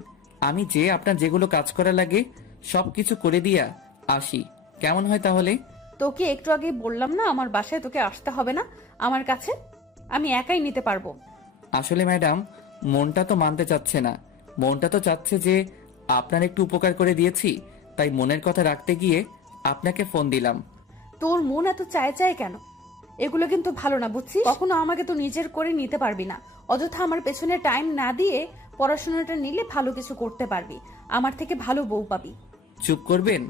আমি যে আপনার যেগুলো কাজ করা লাগে সব কিছু করে দিয়া আসি, কেমন হয় তাহলে? তোকে একটু আগে বললাম না আমার বাসায় তোকে আসতে হবে না, আমার কাছে আমি একাই নিতে পারবো। আসলে ম্যাডাম, মনটা তো মানতে চাচ্ছে না। মনটা তো চাচ্ছে যে আপনার একটু উপকার করে দিয়েছি, তাই মনের কথা রাখতে গিয়ে আপনাকে ফোন দিলাম। তোর মন এত চায় চায় কেন? এগুলো কিন্তু ভালো না, বুঝছিস? কখনো আমাকে তো নিজের করে নিতে পারবি না। অযথা আমার পেছনে টাইম না দিয়ে পড়াশোনাটা নিলে ভালো কিছু করতে পারবি, আমার থেকে ভালো বউ পাবি। চুপ করবেন?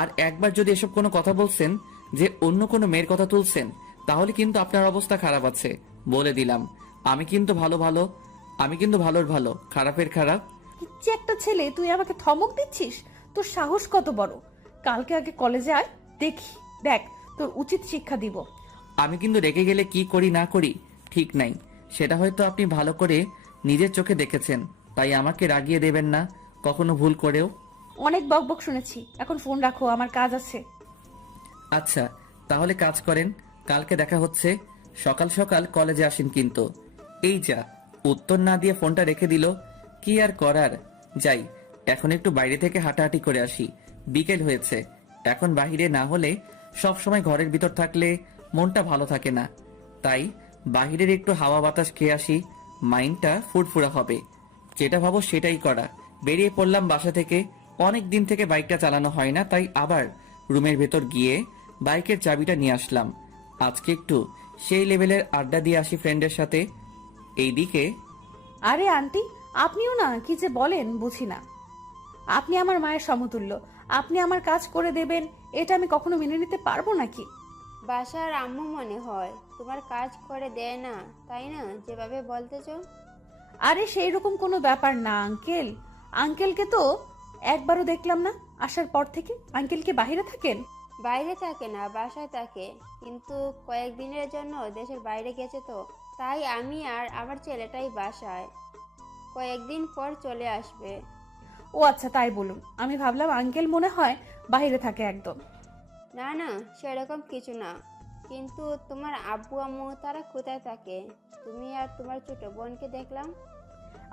আর একবার যদি এসব কোনো কথা বলছেন যে অন্য কোনো মেয়ের কথা তুলছেন, তাহলে কিন্তু আপনার অবস্থা খারাপ আছে, বলে দিলাম। আমি কিন্তু ভালোর ভালো, খারাপের খারাপ। ইচ্ছে একটা ছেলে, তুই আমাকে ধমক দিচ্ছিস? তোর সাহস কত বড়? কালকে আগে কলেজে আয়, দেখ তোর উচিত শিক্ষা দিব। আমি কিন্তু রেগে গেলে কি করি না করি ঠিক নাই, সেটা হয়তো আপনি ভালো করে নিজের চোখে দেখেছেন, তাই আমাকে রাগিয়ে দেবেন না কখনো ভুল করেও। অনেক বকবক শুনেছি, এখন ফোন রাখো, আমার কাজ আছে। আচ্ছা, তাহলে কাজ করেন, কালকে দেখা হচ্ছে। সকাল সকাল কলেজে আসেন কিন্তু। এই যা, উত্তর না দিয়ে ফোনটা রেখে দিল। কি আর করার, যাই এখন একটু বাইরে থেকে হাঁটাহাঁটি করে আসি। বিকেল হয়েছে, এখন বাইরে না হলে সব সময় ঘরের ভিতর থাকলে মনটা ভালো থাকে না, তাই বাহিরের একটু হাওয়া বাতাস খেয়ে আসি, মাইন্ডটা ফুরফুরা হবে। যেটা ভাবো সেটাই করা। বেরিয়ে পড়লাম বাসা থেকে। অনেক দিন থেকে বাইকটা চালানো হয় না, তাই আবার রুমের ভেতর গিয়ে বাইকের চাবিটা নিয়ে আসলাম। আজকে একটু সেই লেভেলের আড্ডা দিয়ে আসি ফ্রেন্ডের সাথে। এইদিকে আরে আন্টি, আপনিও না, কি যে বলেন বুঝি না। আপনি আমার মায়ের সমতুল্য, আপনি আমার কাজ করে দেবেন, এটা আমি কখনো মেনে নিতে পারবো নাকি? বাসার আম্মু মনে হয় তোমার কাজ করে দেয় না, তাই না যেভাবে বলতেছো? আরে সেই রকম কোনো ব্যাপার না আঙ্কেল। আঙ্কেলকে তো একবারও দেখলাম না আসার পর থেকে। আঙ্কেল কি বাইরে থাকেন? বাইরে থাকে না, বাসায় থাকে, কিন্তু কয়েকদিনের জন্য দেশের বাইরে গেছে, তো তাই আমি আর আমার ছেলেটাই বাসায়। কয়েকদিন পর চলে আসবে। ও আচ্ছা, তাই বলুন। আমি ভাবলাম আঙ্কেল মনে হয় বাইরে থাকে একদম। না না, সেরকম কিছু না। কিন্তু তোমার আব্বু আম্মু তারা কোথায় থাকে? তুমি আর তোমার ছোট বোনকে দেখলাম।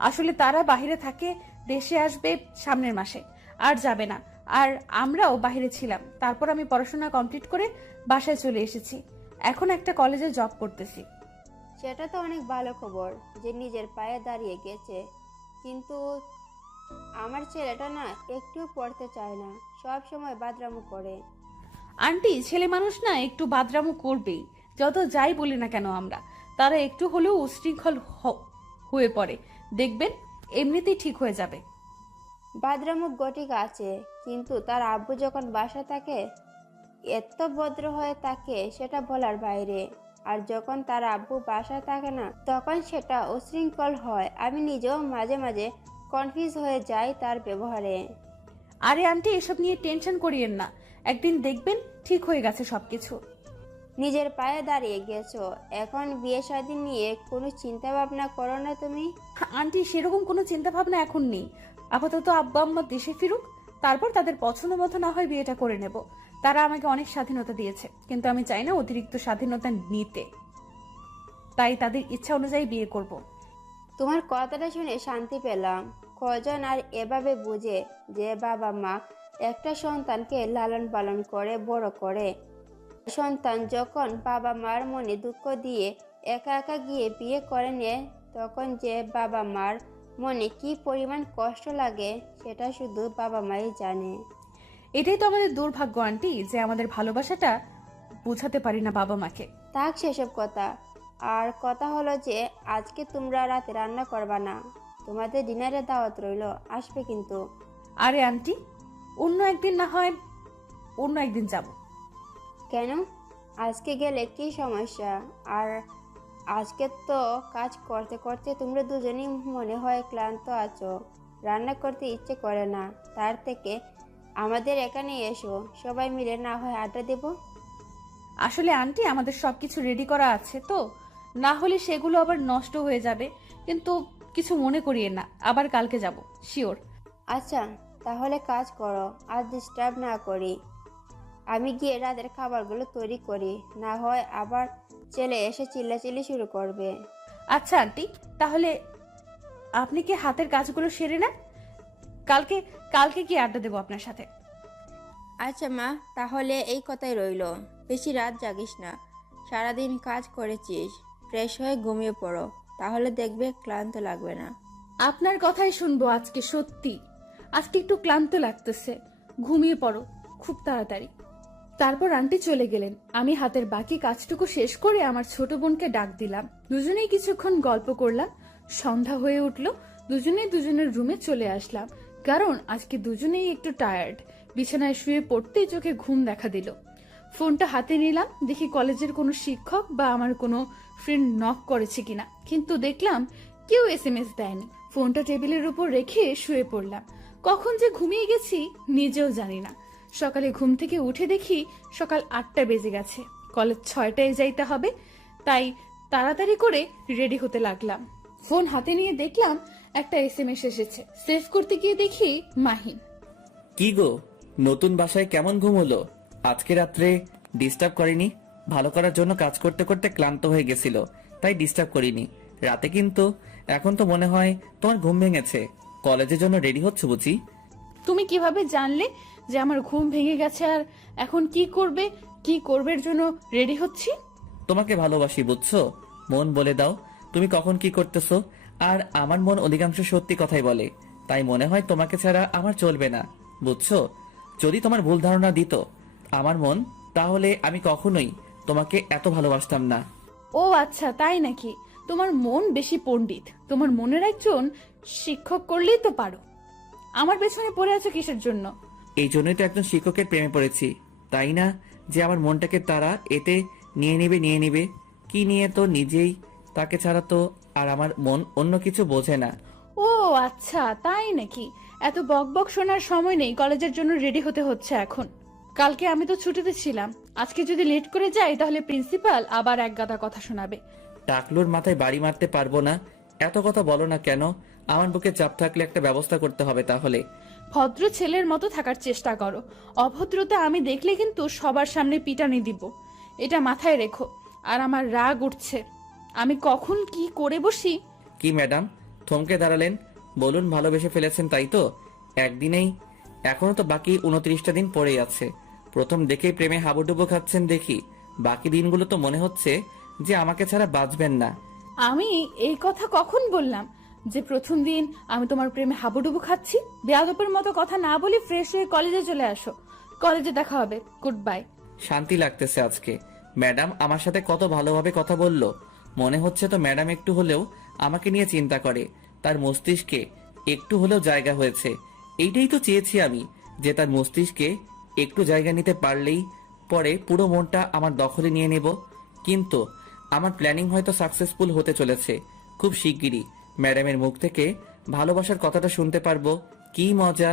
আসলে তারা বাইরে থাকে, দেশে আসবে সামনের মাসে, আর যাবে না। আর আমরাও বাইরে ছিলাম, তারপর আমি পড়াশোনা কমপ্লিট করে বাসায় চলে এসেছি। এখন একটা কলেজে জব করতেছি। সেটা তো অনেক ভালো খবর যে নিজের পায়ে দাঁড়িয়ে গেছে, কিন্তু আমার ছেলেটা না একটু পড়তে চায় না, সব সময় বাদরামো করে। আন্টি, ছেলে মানুষ না একটু বাদরামো করবেই, যত যাই বলি না কেন আমরা। তারা একটু হলেও উশৃঙ্খল হয়ে পড়ে, দেখবেন এমনিতেই ঠিক হয়ে যাবে। বাদরামো গটিক আছে, কিন্তু তার আব্বু যখন বাসায় থাকে এত ভদ্র হয়ে থাকে সেটা বলার বাইরে। আর যখন তার আব্বু বাসায় থাকে না তখন সেটা উশৃঙ্খল হয়। আমি নিজেও মাঝে মাঝে কনফিউজ হয়ে যাই তার ব্যবহারে। আরে আন্টি, এসব নিয়ে টেনশন করিয়েন না, একদিন দেখবেন ঠিক হয়ে গেছে সবকিছু। নিজের পায়ে দাঁড়িয়ে গেছো, এখন বিয়ে শাদী নিয়ে কোনো চিন্তা ভাবনা করো না তুমি? আন্টি, সেরকম কোনো চিন্তা ভাবনা এখন নেই। আপাতত আব্বা আম্মা দেশে ফিরুক, তারপর তাদের পছন্দ মতো না হয় বিয়েটা করে নেব। তারা আমাকে অনেক স্বাধীনতা দিয়েছে, কিন্তু আমি চাই না অতিরিক্ত স্বাধীনতা নিতে, তাই তাদের ইচ্ছা অনুযায়ী বিয়ে করব। তোমার কথাটা শুনে শান্তি পেলাম। কজন আর এভাবে বুঝে যে বাবা মা একটা সন্তানকে লালন পালন করে বড় করে। সন্তান যখন বাবা মার মনে দুঃখ দিয়ে একা একা গিয়ে বিয়ে করে নেয়, তখন যে বাবা মার মনে কি পরিমাণ কষ্ট লাগে সেটা শুধু বাবা মাই জানে। এটাই তো আমাদের দুর্ভাগ্য আন্টি, যে আমাদের ভালোবাসাটা বোঝাতে পারি না বাবা মাকে। থাক সেসব কথা। আর কথা হলো যে আজকে তোমরা রাতে রান্না করবা না, তোমাদের ডিনারে দাওয়াত রইলো, আসবে কিন্তু। আরে আন্টি, অন্য একদিন না হয় অন্য একদিন যাব। কেন? আজকে গেলে কি সমস্যা? আর আজকে তো কাজ করতে করতে তোমরা দুজনেই মনে হয় ক্লান্ত আছো, রান্না করতে ইচ্ছে করে না। তার থেকে আমাদের এখানে এসো, সবাই মিলে না হয় আড্ডা দেব। আসলে আন্টি, আমাদের সবকিছু রেডি করা আছে তো, না হলে সেগুলো আবার নষ্ট হয়ে যাবে। কিন্তু কিছু মনে করিয়ে না, আবার কালকে যাব শিওর। আচ্ছা, তাহলে কাজ করো, আর ডিস্টার্ব না করি। আমি গিয়ে রাতের খাবারগুলো তৈরি করি, না হয় আবার ছেলে এসে চিল্লাচিল্লি শুরু করবে। আচ্ছা আন্টি, তাহলে আপনি কি হাতের কাজগুলো সেরে নেন, কালকে কালকে কি আড্ডা দেবো আপনার সাথে। আচ্ছা মা, তাহলে এই কথাই রইলো। বেশি রাত জাগিস না, সারাদিন কাজ করেছিস, ফ্রেশ হয়ে ঘুমিয়ে পড়ো, তাহলে দেখবে ক্লান্ত লাগবে না। আপনার কথাই শুনবো আজকে, সত্যি আজকে একটু ক্লান্ত লাগতেছে। ঘুমিয়ে পড়ো খুব তাড়াতাড়ি। তারপর আন্টি চলে গেলেন। আমি হাতের বাকি কাজটুকু শেষ করে আমার ছোট বোনকে ডাক দিলাম। দুজনেই কিছুক্ষণ গল্প করলাম। সন্ধ্যা হয়ে উঠলো, দুজনেই দুজনের রুমে চলে আসলাম, কারণ আজকে দুজনেই একটু টায়ার্ড। বিছানায় শুয়ে পড়তেই চোখে ঘুম দেখা দিল। ফোনটা হাতে নিলাম, দেখি কলেজের কোনো শিক্ষক বা আমার কোনো ফ্রেন্ড নক করেছে কিনা, কিন্তু দেখলাম কেউ SMS দেয়নি। ফোনটা টেবিলের উপর রেখে শুয়ে পড়লাম। কখন যে ঘুমিয়ে গেছি নিজেও জানি না। সকালে ঘুম থেকে উঠে দেখি সকাল 8টা বেজে গেছে, কলেজ 6টায় যাইতে হবে, তাই তাড়াতাড়ি করে রেডি হতে লাগলাম। ফোন হাতে নিয়ে দেখলাম একটা SMS এসেছে। সেভ করতে গিয়ে দেখি মাহিন। কি গো, নতুন বাসায় কেমন ঘুম হলো? আজকে রাত্রে ডিস্টার্ব করিনি? ভালো করার জন্য কাজ করতে করতে ক্লান্ত হয়ে গেছিল, তাই ডিস্টার্ব করিনি রাতে। কিন্তু এখন তো মনে হয় তোমার ঘুম ভেঙেছে। কলেজের জন্য রেডি হচ্ছে বুঝি? তুমি কিভাবে জানলে যে আমার ঘুম ভেঙে গেছে আর এখন কি করবের জন্য রেডি হচ্ছি? তোমাকে ভালোবাসি বুঝছো, মন বলে দাও তুমি কখন কি করতেছো। আর আমার মন অধিকাংশ সত্যি কথাই বলে, তাই মনে হয় তোমাকে ছাড়া আমার চলবে না, বুঝছো? যদি তোমার ভুল ধারণা দিত আমার মন, তাহলে আমি কখনোই তোমাকে এত ভালোবাসতাম না। ও আচ্ছা, তাই নাকি? তোমার মন বেশি পণ্ডিত, তোমার মনের একজন শিক্ষক করলেই তো পারো। আমার পেছনে পড়ে আছো কিসের জন্য? এই জন্যই তো একজন শিক্ষকের প্রেমে পড়েছি, তাই না? যে আমার মনটাকে তারা এতে নিয়ে নিবে। কি নিয়ে তো নিজেই তাকে ছাড়া তো আর আমার মন অন্য কিছু বোঝে না। ও আচ্ছা, তাই নাকি? এত বকবক শোনার সময় নেই, কলেজের জন্য রেডি হতে হচ্ছে এখন। কালকে আমি তো ছুটিতে ছিলাম, আজকে যদি লেট করে যাই তাহলে প্রিন্সিপাল আবার এক গাদা কথা শোনাবে। টাকলুর মাথায় বাড়ি মারতে পারবো না। এত কথা বলো না কেন? আমার বুকে চাপ থাকলে একটা ব্যবস্থা করতে হবে তাহলে। ভদ্র ছেলের মতো থাকার চেষ্টা করো, অভদ্রতা আমি দেখলে কিন্তু সবার সামনে পিটানি দিব, এটা মাথায় রেখো। আর আমার রাগ উঠছে, আমি কখন কি করে বসি। কি ম্যাডাম, থমকে দাঁড়ালেন? বলুন, ভালোবেসে ফেলেছেন তাই তো? একদিনেই? এখনো তো বাকি 29টা দিন পড়েই আছে। প্রথম দেখেই প্রেমে হাবুডুবু খাচ্ছেন দেখি। বাকি দিনগুলো তো মনে হচ্ছে যে আমাকে ছাড়া বাঁচবেন না। আমি এই কথা কখন বললাম যে প্রথম দিন আমি তোমার প্রেমে হাবুডুবু খাচ্ছি? বেয়াদবের মতো কথা না বলি ফ্রেশ হয়ে কলেজে চলে আসো, কলেজে দেখা হবে, গুড বাই। শান্তি লাগতেছে আজকে। ম্যাডাম আমার সাথে কত ভালোভাবে কথা বলল। মনে হচ্ছে তো ম্যাডাম একটু হলেও আমাকে নিয়ে চিন্তা করে, তার মস্তিষ্কে একটু হলেও জায়গা হয়েছে। এইটাই তো চেয়েছি আমি, যে তার মস্তিষ্কে একটু জায়গা নিতে পারলেই পরে পুরো মনটা আমার দখলে নিয়ে নেব। কিন্তু আমার প্ল্যানিং হয়তো সাকসেসফুল হতে চলেছে। খুব শিগগিরই ম্যাডামের মুখ থেকে ভালোবাসার কথাটা শুনতে পারবো। কি মজা!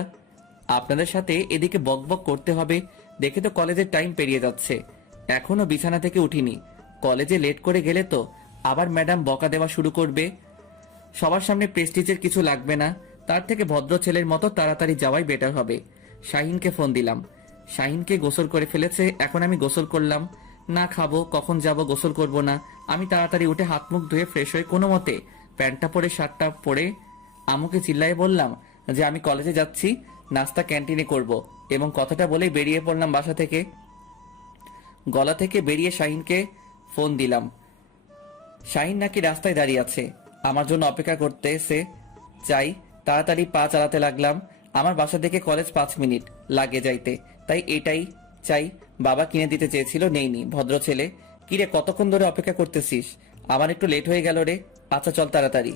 আপনাদের সাথে এদিকে বকবক করতে হবে দেখে তো কলেজের টাইম পেরিয়ে যাচ্ছে, এখনো বিছানা থেকে উঠিনি। কলেজে লেট করে গেলে তো আবার ম্যাডাম বকা দেওয়া শুরু করবে। সবার সামনে প্রেস্টিজের কিছু লাগবে না, তার থেকে ভদ্র ছেলের মতো তাড়াতাড়ি যাওয়াই বেটার হবে। শাহিনকে ফোন দিলাম। শাহিনকে গোসল করে ফেলেছে, এখন আমি গোসল করলাম না। খাবো কখন, যাব গোসল করব না। আমি তাড়াতাড়ি উঠে হাত মুখ ধুয়ে ফ্রেশ হয়ে কোনো মতে প্যান্টটা পরে শার্টটা পরে আম্মুকে চিল্লায়ে বললাম যে আমি কলেজে যাচ্ছি, নাস্তা ক্যান্টিনে করব, এবং কথাটা বলেই বেরিয়ে পড়লাম বাসা থেকে। গলা থেকে বেরিয়ে শাহিনকে ফোন দিলাম। শাহিন নাকি রাস্তায় দাঁড়িয়ে আছে, আমার জন্য অপেক্ষা করতেছে। চাই তাড়াতাড়ি পা চালাতে লাগলাম। আমার বাসা থেকে কলেজ 5 মিনিট লাগে যাইতে, তাই এটাই চাই। বাবা কিনে দিতে চেয়েছিল, নেইনি। ভদ্র ছেলে। কিরে, কতক্ষণ ধরে অপেক্ষা করতেছিস? আমার একটু লেট হয়ে গেল রে। আচ্ছা চল তাড়াতাড়ি।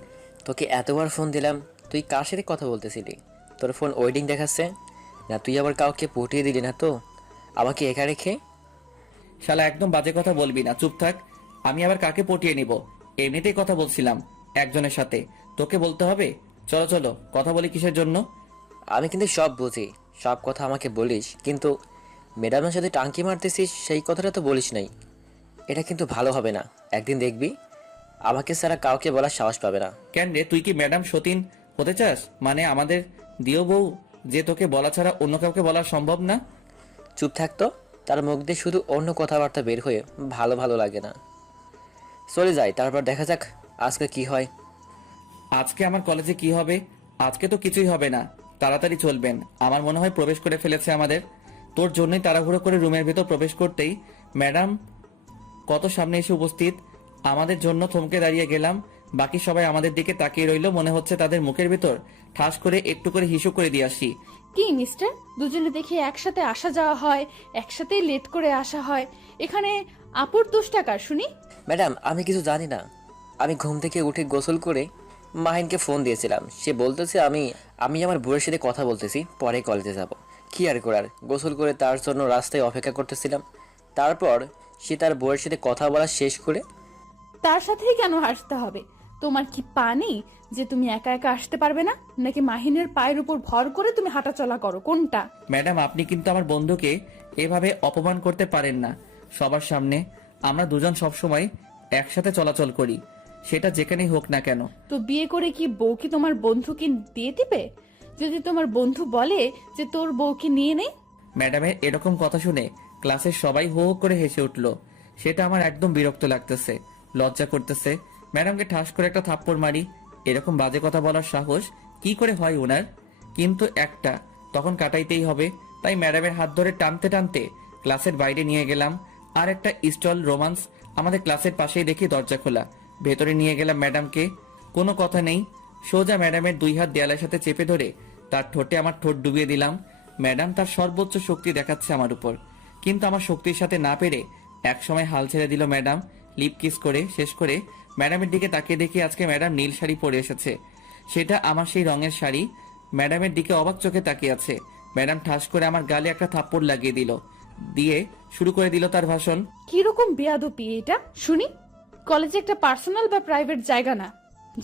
তোকে এতবার ফোন দিলাম, তুই কার সাথে কথা বলতেছিলি? তোর ফোন ওয়েডিং দেখাচ্ছে না? তুই আবার কাউকে পটিয়ে দিলি না তো আমাকে একা রেখে? শালা একদম বাজে কথা বলবি না, চুপ থাক। আমি আবার কাকে পটিয়ে নিব? এমনিতেই কথা বলছিলাম একজনের সাথে, তোকে বলতে হবে? চলো চলো, কথা বলি কিসের জন্য? আমি কিন্তু সব বুঝি, সব কথা আমাকে বলিস, কিন্তু ম্যাডামের সাথে টাঙ্কি মারতেছিস সেই কথাটা তো বলিস নাই। এটা কিন্তু ভালো হবে না। একদিন দেখবি আমাকে ছাড়া কাউকে বলার সাহস পাবে না। কেন রে, তুই কি ম্যাডাম সতীন হতে চাস? মানে আমাদের দিও বউ, যে তোকে বলা ছাড়া অন্য কাউকে বলা সম্ভব না? চুপ থাকতো, তার মুখ দিয়ে শুধু অন্য কথাবার্তা বের হয়ে ভালো ভালো লাগে না। চলে যাই, তারপর দেখা যাক আজকে কি হয়। আজকে আমার কলেজে কি হবে? আজকে তো কিছুই হবে না, তাড়াতাড়ি চলবেন। আমার মনে হয় প্রবেশ করে ফেলেছে আমাদের। তোর জন্যই তাড়াহুড়ো করে রুমের ভেতর প্রবেশ করতেই ম্যাডাম কত সামনে এসে উপস্থিত। আমাদের জন্য থমকে দাঁড়িয়ে গেলাম। বাকি সবাই আমাদের দিকে তাকিয়ে রইল, মনে হচ্ছে তাদের মুখের ভেতর ঠাস করে একটু করে হিসু করে দিয়ে আসি। কি মিস্টার, দুজনে দেখি একসাথে আসা যাওয়া হয়, একসাথেই লেট করে আসা হয়, এখানে আপুর দোষ টাকার শুনি? ম্যাডাম, আমি কিছু জানি না। আমি ঘুম থেকে উঠে গোসল করে মাহিনকে ফোন দিয়েছিলাম। সে বলতেছে আমি আমার বউয়ের সাথে কথা বলতেছি, পরে কলেজে যাব। কি আর করার, গোসল করে তার জন্য রাস্তায় অপেক্ষা করতেছিলাম। তারপর সে তার বউয়ের সাথে কথা বলা শেষ করে। তার সাথেই কেন আসতে হবে? তোমার কি পা নেই যে তুমি একা একা আসতে পারবে না? নাকি মাহিনের পায়ের উপর ভর করে তুমি হাঁটাচলা করো, কোনটা? ম্যাডাম, আপনি কিন্তু আমার বন্ধুকে এভাবে অপমান করতে পারেন না সবার সামনে। আমরা দুজন সবসময় একসাথে চলাচল করি, সেটা যেখানেই হোক না কেন। তো বিয়ে করে কি বউ কি তোমার বন্ধুকে দিয়ে দিবে? যদি তোমার বন্ধু বলে যে তোর বউকে নিয়ে নেই? ম্যাডামের এরকম কথা শুনে ক্লাসের সবাই হো হো করে হেসে উঠল। সেটা আমার একদম বিরক্ত লাগতেছে, লজ্জা করতেছে। ম্যাডামকে ঠাস করে একটা থাপ্পড় মারি। এরকম বাজে কথা বলার সাহস কি করে হয় ওনার? কিন্তু একটা তখন কাটাইতেই হবে, তাই ম্যাডামের হাত ধরে টানতে টানতে ক্লাসের বাইরে নিয়ে গেলাম। আর একটা স্টল রোমান্স আমাদের ক্লাসের পাশেই দেখি দরজা খোলা। ভেতরে নিয়ে গেলাম ম্যাডামকে। কোনো কথা নেই, সোজা ম্যাডামের 2 হাত দেয়ালের সাথে চেপে ধরে তার ঠোঁটে আমার ঠোঁট ডুবিয়ে দিলাম। ম্যাডাম তার সর্বোচ্চ শক্তি দেখাচ্ছে আমার উপর, কিন্তু আমার শক্তির সাথে না পেরে একসময় হাল ছেড়ে দিল ম্যাডাম। লিপ কিস করে শেষ করে ম্যাডামের দিকে তাকিয়ে দেখি আজকে ম্যাডাম নীল শাড়ি পরে এসেছে। সেটা আমার সেই রঙের শাড়ি। ম্যাডামের দিকে অবাক চোখে তাকিয়ে আছে। ম্যাডাম ঠাস করে আমার গালে একটা থাপ্পড় লাগিয়ে দিল, দিয়ে শুরু করে দিল তার ভাষণ। কিরকম বেয়াদবি এটা শুনি? কলেজে একটা পার্সোনাল বা প্রাইভেট জায়গা না,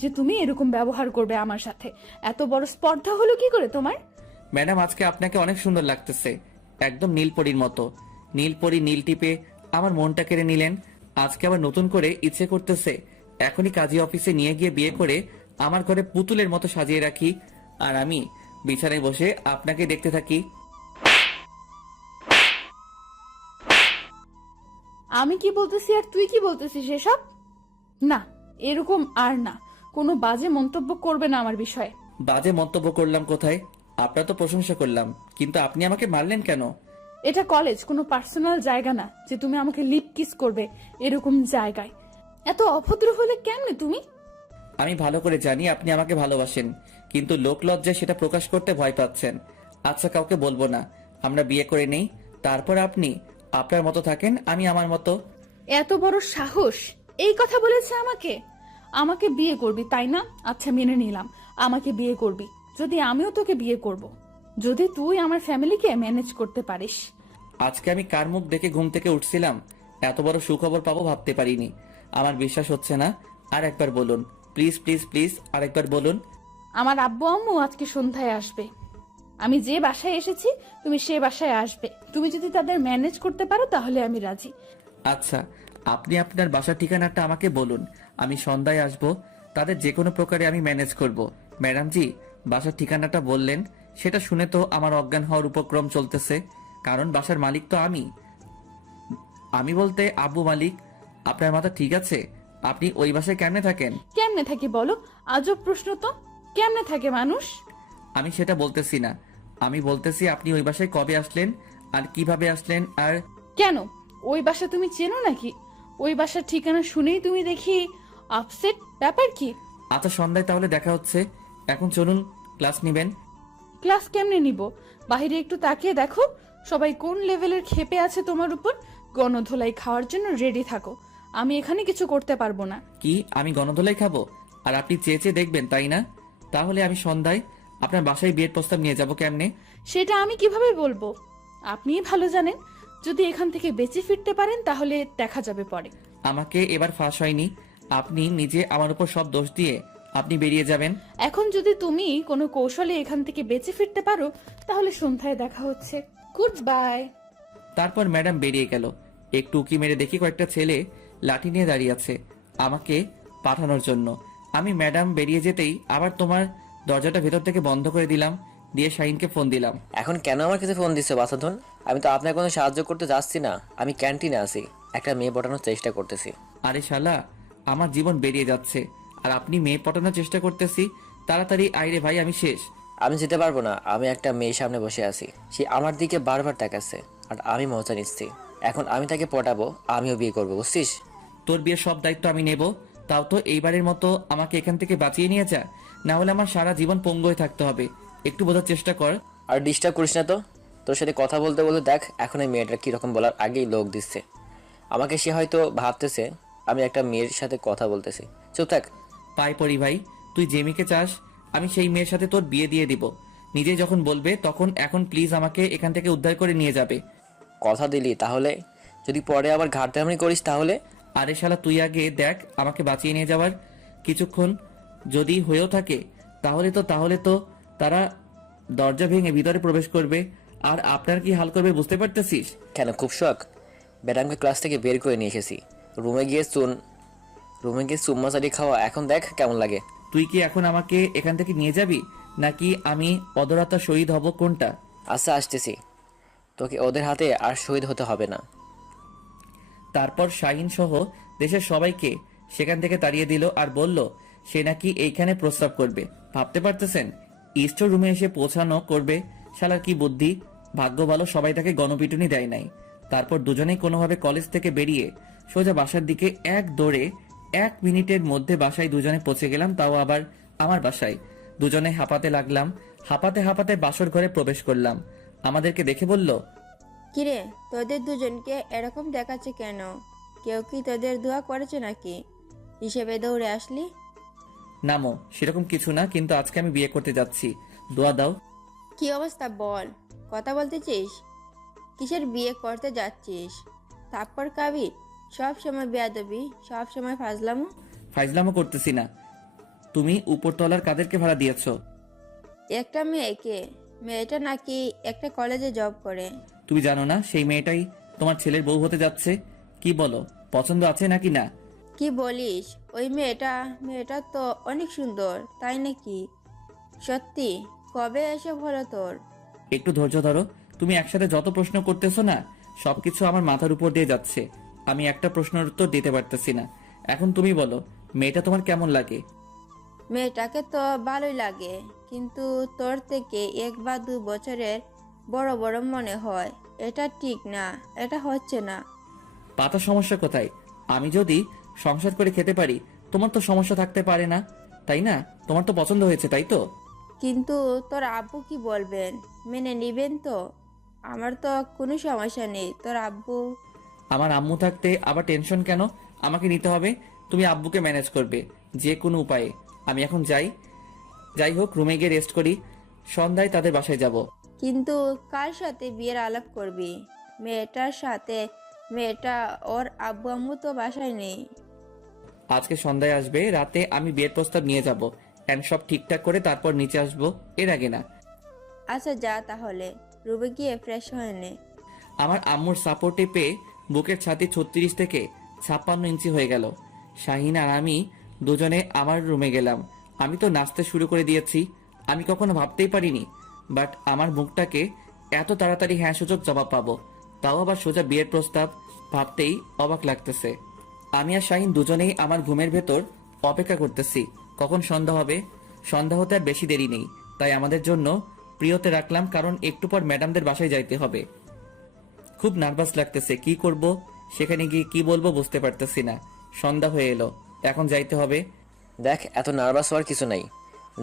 যে তুমি এরকম ব্যবহার করবে আমার সাথে। এত বড় স্পর্ধা হলো কি করে তোমার? ম্যাডাম আজকে আপনাকে অনেক সুন্দর লাগতেছে, একদম নীলপরীর মতো। নীলপরী নীল টিপে আমার মনটা কেড়ে নিলেন। আজকে আবার নতুন করে ইচ্ছে করতেছে এখনই কাজী অফিসে নিয়ে গিয়ে বিয়ে করে আমার ঘরে পুতুলের মতো সাজিয়ে রাখি, আর আমি বিছানায় বসে আপনাকে দেখতে থাকি। আমি কি বলতেছি আর তুই কি বলতেছিস এসব? না, এরকম আর না। কোনো বাজে মন্তব্য করবে না আমার বিষয়ে। বাজে মন্তব্য করলাম কোথায়? আপনার তো প্রশংসা করলাম, কিন্তু আপনি আমাকে মারলেন কেন? এটা কলেজ, কোনো পার্সোনাল জায়গা না যে তুমি আমাকে লিপ কিস করবে এরকম জায়গায়। এত অভদ্র হলে কেমনে তুমি? আমি ভালো করে জানি আপনি আমাকে ভালোবাসেন, কিন্তু লোক লজ্জায় সেটা প্রকাশ করতে ভয় পাচ্ছেন। আচ্ছা, কাউকে বলবো না, আমরা বিয়ে করে নেই, তারপর আপনি আপনার মতো থাকেন, আমি আমার মতো। এত বড় সাহস! এই কথা বলেছে আমাকে? আমাকে বিয়ে করবি তাই না? আচ্ছা, মেনে নিলাম আমাকে বিয়ে করবি। যদি আমিও তোকে বিয়ে করব, যদি তুই আমার ফ্যামিলিকে ম্যানেজ করতে পারিস। আজকে আমি কার মুখ দেখে ঘুম থেকে উঠছিলাম, এত বড় সুখবর পাবো ভাবতে পারিনি। আমার বিশ্বাস হচ্ছে না, আর একবার বলুন প্লিজ প্লিজ প্লিজ, আরেকবার বলুন। আমার আব্বু আম্মু আজকে সন্ধ্যায় আসবে। আমি যে বাসায় এসেছি তুমি সে বাসায় আসবে। তুমি যদি তাদের ম্যানেজ করতে পারো তাহলে আমি রাজি। আচ্ছা, আপনি আপনার বাসার ঠিকানাটা আমাকে বলুন, আমি সন্ধ্যায় আসব। তাদের যে কোনো প্রকারে আমি ম্যানেজ করব। ম্যাডাম জি, বাসার ঠিকানাটা বললেন, সেটা শুনে তো আমার অজ্ঞান হওয়ার উপক্রম চলতেছে, কারণ বাসার মালিক তো আমি। আমি বলতে আব্বু মালিক। আপনার মাথা ঠিক আছে? আপনি ওই বাসায় কেমনে থাকেন? কেমনে থাকি বলো? আজব প্রশ্ন তো। কেমনে থাকে মানুষ? আমি সেটা বলতেছি না, আমি বলতেছি আপনি ওই বাসায় কবে আসলেন আর কিভাবে আসলেন। আর কেন, ওই বাসা তুমি চেনো নাকি? ওই বাসার ঠিকানা শুনেই তুমি দেখি আপসেট। ব্যাপার কি? আচ্ছা, সন্ধ্যায় তাহলে দেখা হচ্ছে। এখন চলুন, ক্লাস নিবেন। ক্লাস কেমনে নিব? বাইরে একটু তাকিয়ে দেখো সবাই কোন লেভেলের ক্ষেপে আছে তোমার উপর। গণধোলাই খাওয়ার জন্য রেডি থাকো। আমি এখানে কিছু করতে পারবো না। কি আমি গণধোলাই খাবো আর আপনি চেয়ে চেয়ে দেখবেন, তাই না? তাহলে আমি সন্ধ্যায় আপনার বাসায় বিয়ের প্রস্তাব নিয়ে যাব কেমনে? সেটা আমি কিভাবে বলবো? আপনিই ভালো জানেন। যদি এখান থেকে বেঁচে ফিরতে পারেন তাহলে দেখা যাবে পরে। আমাকে এবার ফাঁস হয়নি, আপনি নিজে আমার উপর সব দোষ দিয়ে আপনি বেরিয়ে যাবেন। এখন যদি তুমি কোনো কৌশলে এখান থেকে বেঁচে ফিরতে পারো তাহলে সন্ধ্যায় দেখা হচ্ছে। Good bye. তারপর ম্যাডাম বেরিয়ে গেল। একটু উকি মেরে দেখি কয়েকটা ছেলে লাঠি নিয়ে দাঁড়িয়ে আছে আমাকে পাঠানোর জন্য। আমি ম্যাডাম বেরিয়ে যেতেই আবার তোমার দরজাটা ভেতর থেকে বন্ধ করে দিলাম, দিয়ে শাহিনকে ফোন দিলাম। এখন কেন আমার কাছে ফোন দিচ্ছে বাসাধন? আমি তো আপনার কোনো সাহায্য করতে যাচ্ছি না, আমি ক্যান্টিনে আছি, একটা মেয়ে পটানোর চেষ্টা করতেছি। আরে শালা, আমার জীবন বেরিয়ে যাচ্ছে আর আপনি মেয়ে পটানোর চেষ্টা করতেছি? তাড়াতাড়ি আইরে ভাই, আমি শেষ। আমি যেতে পারবো না, আমি একটা মেয়ের সামনে বসে আছি, সে আমার দিকে বারবার তাকাচ্ছে আর আমি মজা নিচ্ছি। এখন আমি তাকে পটাবো, আমিও বিয়ে করবো, বুঝছিস? তোর বিয়ের সব দায়িত্ব আমি নেব, তাও তো এইবারের মতো আমাকে এখান থেকে বাঁচিয়ে নিয়ে যা, না হলে আমার সারা জীবন পঙ্গু হয়ে থাকতে হবে। একটু বোঝার চেষ্টা কর। আর ডিস্টার্ব করিস না তো। তোর সাথে কথা বলতে বলতে দেখ এখন এই মেয়েটা কীরকম বলার আগেই লোক দিচ্ছে আমাকে। সে হয়তো ভাবতেছে আমি একটা মেয়ের সাথে কথা বলতেছি। চুপ থাক। পাই পড়ি ভাই, তুই যে মেয়েকে চাস আমি সেই মেয়ের সাথে তোর বিয়ে দিয়ে দিব। নিজে যখন বলবে তখন। এখন প্লিজ আমাকে এখান থেকে উদ্ধার করে নিয়ে যাবে। কথা দিলি, তাহলে যদি পরে আবার ঘাটতেমনি করিস তাহলে? আরে শালা, তুই আগে দেখ আমাকে বাঁচিয়ে নিয়ে যাওয়ার কিছুক্ষণ যদি হয়েও থাকে তাহলে তো তারা দরজা ভেঙে ভিতরে প্রবেশ করবে, আর আপনার কি হাল করবে বুঝতে পারতেছিস? কেন, খুব শখ? ম্যাডামকে ক্লাস থেকে বের করে নিয়ে এসেছি, রুমে গিয়ে চুম্মা চালিয়ে খাওয়া, এখন দেখ কেমন লাগে। তুই কি এখন আমাকে এখান থেকে নিয়ে যাবি, নাকি আমি অদরাতা শহীদ হব, কোনটা? আচ্ছা, আসতেছি, তোকে ওদের হাতে আর শহীদ হতে হবে না। তারপর শাহিন সহ দেশের সবাইকে সেখান থেকে তাড়িয়ে দিল আর বলল সে নাকি এইখানে প্রস্তাব করবে। ভাবতে পারতেছেন স্টোর রুমে এসে পৌঁছানো করবে? শালার কি বুদ্ধি! ভাগ্য ভালো সবাই তাকে গণপিটুনি দেয় নাই। তারপর দুজনেই কোনোভাবে কলেজ থেকে বেরিয়ে সোজা বাসার দিকে এক দৌড়ে 1 মিনিটের মধ্যে বাসায় দুজনে পৌঁছে গেলাম, তাও আবার আমার বাসায়। দুজনে হাঁপাতে লাগলাম, হাঁপাতে হাঁপাতে বাসর ঘরে প্রবেশ করলাম। আমাদেরকে দেখে বলল, কিরে, তোদের দুজনকে এরকম দেখাচ্ছে কেন? কেউ কি তোদের দোয়া করেছে নাকি হিসেবে দৌড়ে আসলি? নামো, সেরকম কিছু না, কিন্তু আজকে আমি বিয়ে করতে যাচ্ছি, দোয়া দাও। কি অবস্থা বল, কথা বলতেছিস? কিসের বিয়ে করতে যাচ্ছিস? তারপর কাবি, সব সময় বেয়াদবি, সব সময় ফাজলামো। ফাইজলামও করতেছি না, তুমি উপরতলার কাদেরকে ভাড়া দিয়েছো? একটা মেয়েকে, মেয়েটা নাকি একটা কলেজে জব করে। তুমি জানো না সেই মেয়েটাই তোমার ছেলের বউ হতে যাচ্ছে? কি বলো, পছন্দ আছে নাকি না? কি বলিস? ওই মেয়েটা তো অনেক সুন্দর, তাই নাকি? সত্যি? কবে এসব হলো তোর? একটু ধৈর্য ধরো। তুমি একসাথে যত প্রশ্ন করতেছো না, সবকিছু আমার মাথার উপর দিয়ে যাচ্ছে। আমি একটা প্রশ্নের উত্তর দিতে পারতেছি না। এখন তুমি বলো, মেয়েটা তোমার কেমন লাগে? মেয়েটাকে তো ভালোই লাগে, কিন্তু তোর থেকে 1 বা 2 বছরের বড় বড় মনে হয়। এটা ঠিক না, এটা হচ্ছে না। পাতা সমস্যা কোথায়? আমি যদি সংসার করে খেতে পারি, তোমার তো সমস্যা থাকতে পারে না, তাই না? তোমার তো পছন্দ হয়েছে, তাই তো? কিন্তু তোর আব্বু কি বলবেন? মেনে নিবেন তো? আমার তো কোনো সমস্যা নেই, তোর আব্বু। আমার আম্মু থাকতে আবার টেনশন কেন? আমাকে নিতে হবে। তুমি আব্বুকে ম্যানেজ করবে যে কোনো উপায়ে। আমি এখন যাই হোক, রুমে গিয়ে রেস্ট করি। সন্ধ্যায় তাদের বাসায় যাব। কিন্তু কার সাথে বিয়ের আলাপ করবি? মেয়েটার সাথে? মেয়েটা ওর আব্বু আম্মু তো বাসায় নেই। আজকে সন্ধ্যায় আসবে, রাতে আমি বিয়ের প্রস্তাব নিয়ে যাব এন্ড সব ঠিকঠাক করে তারপর নিচে আসবো, এর আগে না। আচ্ছা যা তাহলে, রুমে গিয়ে ফ্রেশ হয়ে নে। আমার আম্মুর সাপোর্টে পেয়ে বুকের ছাতি 36 থেকে 56 ইঞ্চি হয়ে গেল। শাহিন আর আমি দুজনে আমার রুমে গেলাম। আমি তো নাচতে শুরু করে দিয়েছি। আমি কখনো ভাবতেই পারিনি, বাট আমার মুখটাকে এত তাড়াতাড়ি হ্যাঁ সূচক জবাব পাবো, তাও আবার সোজা বিয়ের প্রস্তাব। ভাবতেই অবাক লাগতেছে। আমি আর শাহিন দুজনেই আমার ঘুমের ভেতর অপেক্ষা করতেছি কখন সন্ধ্যা হবে। সন্ধ্যা হতে আর বেশি দেরি নেই, তাই আমাদের জন্য প্রিয়তে রাখলাম, কারণ একটু পর ম্যাডামদের বাসায় যাইতে হবে। খুব নার্ভাস লাগতেছে, কি করব, সেখানে গিয়ে কি বলবো বুঝতে পারতেছি না। সন্ধ্যা হয়ে এলো, এখন যাইতে হবে। দেখ, এত নার্ভাস হওয়ার কিছু নাই।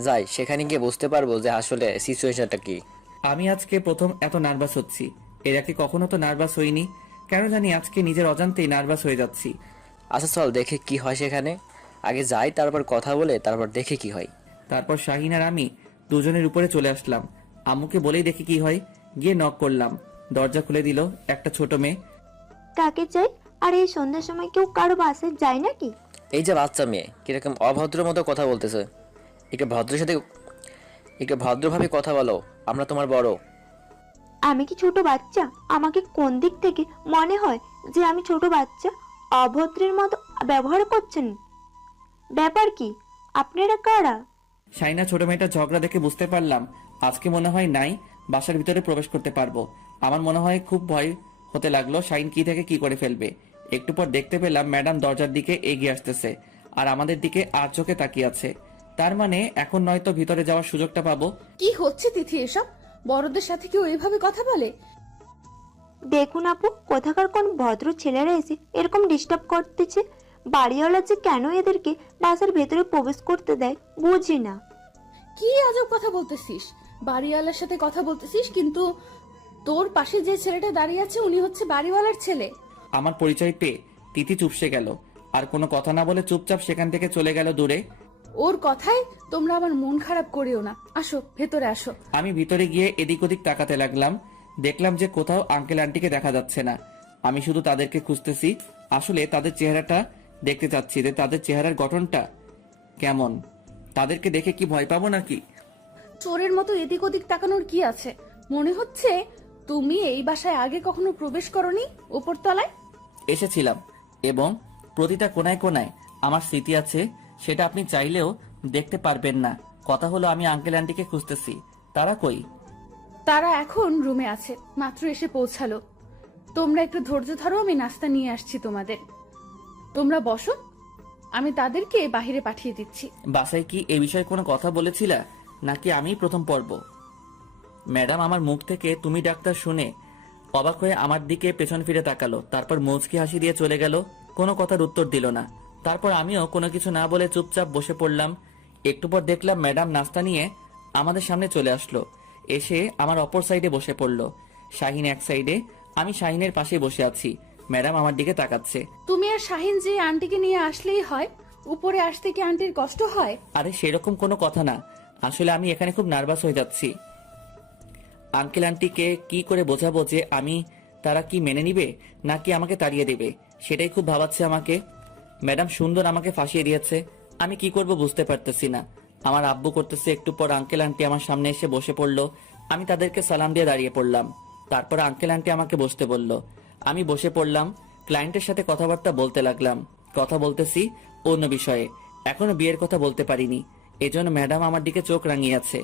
যাই, সেখানে গিয়ে বুঝতে পারবো যে আসলে সিচুয়েশনটা কি। আমি আজকে প্রথম এত নার্ভাস হচ্ছি, এর আগে কখনো তো নার্ভাস হইনি। কেন জানি আজকে নিজের অজান্তেই নার্ভাস হয়ে যাচ্ছি। আচ্ছা চল দেখে কি হয় সেখানে। আগে যাই, তারপর কথা বলে তারপর দেখে কি হয়। তারপর শাহিন আর আমি দুজনের উপরে চলে আসলাম। আম্মুকে বলেই দেখি কি হয়। গিয়ে নক করলাম, দরজা খুলে দিল একটা ছোট মেয়ে। কাকে চাই? আর এই সন্ধ্যার সময় কেউ কারো বাসায় যায় নাকি? এই যে বাচ্চা মেয়ে, কিরকম অভদ্র মতো কথা বলতেছে। একটু ভদ্রভাবে কথা বলো, আমরা তোমার বড়। আমি কি ছোট বাচ্চা? আমাকে কোন দিক থেকে মনে হয় যে আমি ছোট বাচ্চা? অভদ্রের মতো ব্যবহার করছেন। ব্যাপার কি? আপনারা কারা? শাইনা ছোট মেয়েটা ঝগড়া দেখে বুঝতে পারলাম আজকে মনে হয় নাই বাসার ভিতরে প্রবেশ করতে পারবো। আমার মনে হয় খুব ভয় হতে লাগলো শাইন কি থেকে কি করে ফেলবে। একটু পর দেখতে পেলাম ম্যাডাম দরজার দিকে এগিয়ে আসতেছে আর আমাদের দিকে আর চোখে তাকিয়ে আছে। তার মানে এখন নয়তো ভিতরে যাওয়ার সুযোগটা পাবো। কি হচ্ছে তিথি এসব? বড়দের সাথে কেউ এইভাবে কথা বলে? দেখুন আপু, কোথাকার কোন ভদ্র ছেলেরা এসে এরকম ডিস্টার্ব করতেছে। বাড়িওয়ালা যে কেন এদেরকে বাসার ভেতরে প্রবেশ করতে দেয় বুঝি না। কি আজব কথা বলতেছিস? বাড়িওয়ালার সাথে কথা বলতেছিস, কিন্তু তোর পাশে যে ছেলেটা দাঁড়িয়ে আছে উনি হচ্ছে বাড়িওয়ালার ছেলে। আমার পরিচয় পেয়ে তিথি চুপসে গেল, আর কোনো কথা না বলে চুপচাপ সেখান থেকে চলে গেল দূরে। ওর কথায় তোমরা আমার মন খারাপ করিও না। আসো ভেতরে আসো। আমি ভিতরে গিয়ে এদিক ওদিক তাকাতে লাগলাম। দেখলাম যে কোথাও আঙ্কেল আন্টিকে দেখা যাচ্ছে না। আমি শুধু তাদেরকে খুঁজতেছি। আসলে তাদের চেহারাটা দেখতে চাচ্ছি যে তাদের চেহারার গঠনটা কেমন। তাদেরকে দেখে কি ভয় পাবো নাকি? চোরের মতো এদিক ওদিক তাকানোর কি আছে? মনে হচ্ছে তুমি এই বাসায় আগে কখনো প্রবেশ করনি। উপরতলায় এসেছিলাম এবং প্রতিটা কোনায় কোনায় আমার স্মৃতি আছে, সেটা আপনি চাইলেও দেখতে পারবেন না। কথা হলো আমি আঙ্কেল আন্টিকে খুঁজতেছি। তারা কই? তারা এখন রুমে আছে, মাত্র এসে পৌঁছালো। তোমরা একটু ধৈর্য ধরো, আমি নাস্তা নিয়ে আসছি তোমাদের। তোমরা বসো, আমি তাদেরকে বাহিরে পাঠিয়ে দিচ্ছি। বাসায় কি এ বিষয়ে কোনো কথা বলেছিলা নাকি আমি প্রথম পর্ব? ম্যাডাম আমার মুখ থেকে তুমি ডাক্তার শুনে অবাক হয়ে আমার দিকে পেছন ফিরে তাকালো, তারপর মুচকি হাসি দিয়ে চলে গেল। কোনো কথার উত্তর দিল না। তারপর আমিও কোনো কিছু না বলে চুপচাপ বসে পড়লাম। একটু পর দেখলাম ম্যাডাম নাস্তা নিয়ে আমাদের সামনে চলে আসলো। এসে আমার অপর সাইডে বসে পড়লো। শাহিন এক সাইডে, আমি শাহিনের পাশে বসে আছি। ম্যাডাম আমার দিকে তাকাচ্ছে। তুমি আর শাহিন যে আন্টিকে নিয়ে আসলেই হয়, উপরে আসতে কি আন্টির কষ্ট হয়? আরে সেরকম কোনো কথা না, আসলে আমি এখানে খুব নার্ভাস হয়ে যাচ্ছি। আঙ্কেল আন্টিকে কি করে বোঝাবো যে আমি, তারা কি মেনে নিবে নাকি আমাকে তাড়িয়ে দেবে, সেটাই খুব ভাবাচ্ছে আমাকে। ম্যাডাম সুন্দর আমাকে ফাঁসিয়ে দিয়েছে। আমি কি করব বুঝতে পারতেছি না। আমার আব্বু করতেছে, একটু পর আঙ্কেল আন্টি আমার সামনে এসে বসে পড়লো। আমি তাদেরকে সালাম দিয়ে দাঁড়িয়ে পড়লাম। তারপর আঙ্কেল আন্টি আমাকে বসতে বলল। আমি বসে পড়লাম, ক্লায়েন্টের সাথে কথাবার্তা বলতে লাগলাম। কথা বলতেছি অন্য বিষয়ে, এখনো বিয়ের কথা বলতে পারিনি। এজন্য ম্যাডাম আমার দিকে চোখ রাঙিয়ে আছে।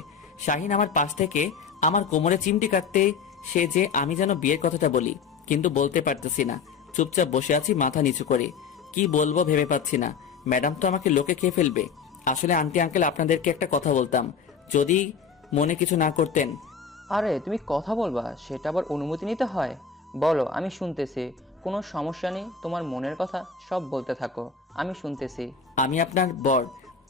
শাহিন আমার পাশ থেকে আমার কোমরে চিমটি কাটতে সে যে আমি যেন বিয়ের কথাটা বলি, কিন্তু বলতে পারতেছি না। চুপচাপ বসে আছি মাথা নিচু করে। কি বলবো ভেবে পাচ্ছি না। ম্যাডাম তো আমাকে লোকে খেয়ে ফেলবে। আসলে আন্টি আঙ্কেল আপনাদেরকে একটা কথা বলতাম, যদি মনে কিছু না করতেন। আরে তুমি কথা বলবা, সেটা আবার অনুমতি নিতে হয়? বলো, আমি শুনতেছি। কোনো সমস্যা নেই, তোমার মনের কথা সব বলতে থাকো, আমি শুনতেছি। আমি আপনার বর,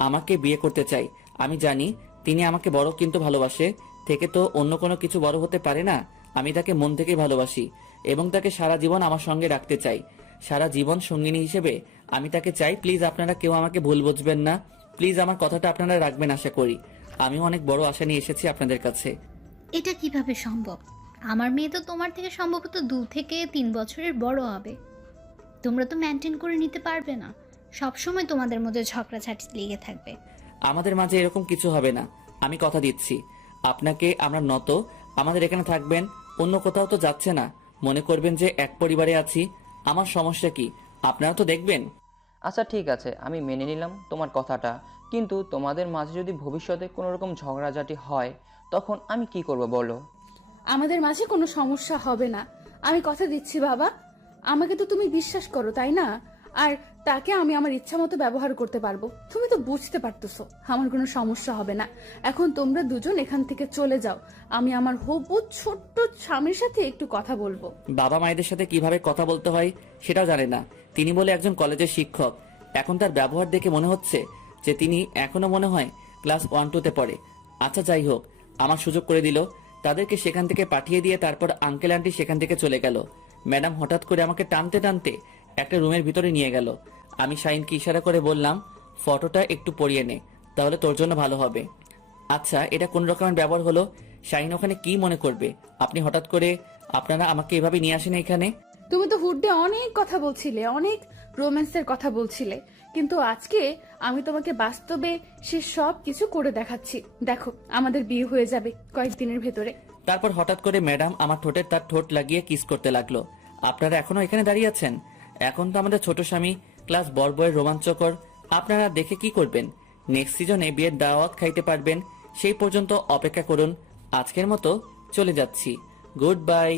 আমাকে বিয়ে করতে চাই। আমি জানি তিনি আমাকে বড়, কিন্তু ভালোবাসে থেকে তো অন্য কোনো কিছু বড় হতে পারে না। আমি তাকে মন থেকে ভালোবাসি এবং তাকে সারা জীবন আমার সঙ্গে রাখতে চাই। সারা জীবন সঙ্গিনী হিসেবে আমি তাকে চাই। প্লিজ আপনারা কেউ আমাকে ভুল বুঝবেন না। প্লিজ আমার কথাটা আপনারা রাখবেন আশা করি। আমিও অনেক বড় আশা নিয়ে এসেছি আপনাদের কাছে। এটা কিভাবে সম্ভব? আমার মেয়ে তো তোমার থেকে সম্ভবত 2 থেকে 3 বছরের বড় হবে। তোমরা তো মেনটেন করে নিতে পারবে না। সব সময় তোমাদের মধ্যে ঝগড়াঝাটি লেগে থাকবে। আমাদের মাঝে এরকম কিছু হবে না, আমি কথা দিচ্ছি আপনাকে। আমরা নত, আমাদের এখানে থাকবেন, অন্য কোথাও তো যাচ্ছে না। মনে করবেন যে এক পরিবারে আছি। আমার সমস্যা কি আপনারা তো দেখবেন। আচ্ছা ঠিক আছে, আমি মেনে নিলাম তোমার কথাটা, কিন্তু তোমাদের মাঝে যদি ভবিষ্যতে কোনো রকম ঝগড়াঝাটি হয়, তখন আমি কি করব বলো? আমাদের মাঝে কোনো সমস্যা হবে না, আমি কথা দিচ্ছি বাবা। আমাকে তো তুমি বিশ্বাস করো, তাই না? আর তাকে আমি আমার ইচ্ছা মতো ব্যবহার করতে পারবো। তুমি তো বুঝতে পারতেছো আমার কোনো সমস্যা হবে না। এখন তোমরা দুজন এখান থেকে চলে যাও, আমি আমার হবু ছোট্ট স্বামীর সাথে একটু কথা বলবো। বাবা মায়েদের সাথে কিভাবে কথা বলতে হয় সেটাও জানে না। তিনি বলে একজন কলেজের শিক্ষক। এখন তার ব্যবহার দেখে মনে হচ্ছে যে তিনি এখনো মনে হয় ক্লাস 1-2-তে পড়ে। আচ্ছা যাই হোক, আমার সুযোগ করে দিল। তাদেরকে সেখান থেকে পাঠিয়ে দিয়ে তারপর আঙ্কেল আন্টি সেখান থেকে চলে গেল। ম্যাডাম হঠাৎ করে আমাকে টানতে টানতে একটা রুমের ভিতরে নিয়ে গেল। আমি শাহিনকে ইশারা করে বললাম, ফটোটা একটু পরিয়ে নে, তাহলে তোর জন্য ভালো হবে। আচ্ছা, এটা কোন রকমের ব্যবহার হলো? শাহিন ওখানে কি মনে করবে? আপনি হঠাৎ করে আপনারা আমাকে এভাবে নিয়ে আসেন এখানে। তুমি তো হুডে অনেক কথা বলছিলে, অনেক রোম্যান্সের কথা বলছিলে, কিন্তু আজকে আমি তোমাকে বাস্তবে সে সব কিছু করে দেখাচ্ছি। দেখো, আমাদের বিয়ে হয়ে যাবে কয়েকদিনের ভেতরে। তারপর হঠাৎ করে ম্যাডাম আমার ঠোঁটে তার ঠোঁট লাগিয়ে কিস করতে লাগলো। আপনারা এখনো এখানে দাঁড়িয়ে আছেন? এখন তো আমাদের ছোট স্বামী ক্লাস বয়ের রোমাঞ্চকর। আপনারা দেখে কি করবেন? নেক্সট সিজনে বিয়ের দাওয়াত খাইতে পারবেন, সেই পর্যন্ত অপেক্ষা করুন। আজকের মতো চলে যাচ্ছি, গুড বাই।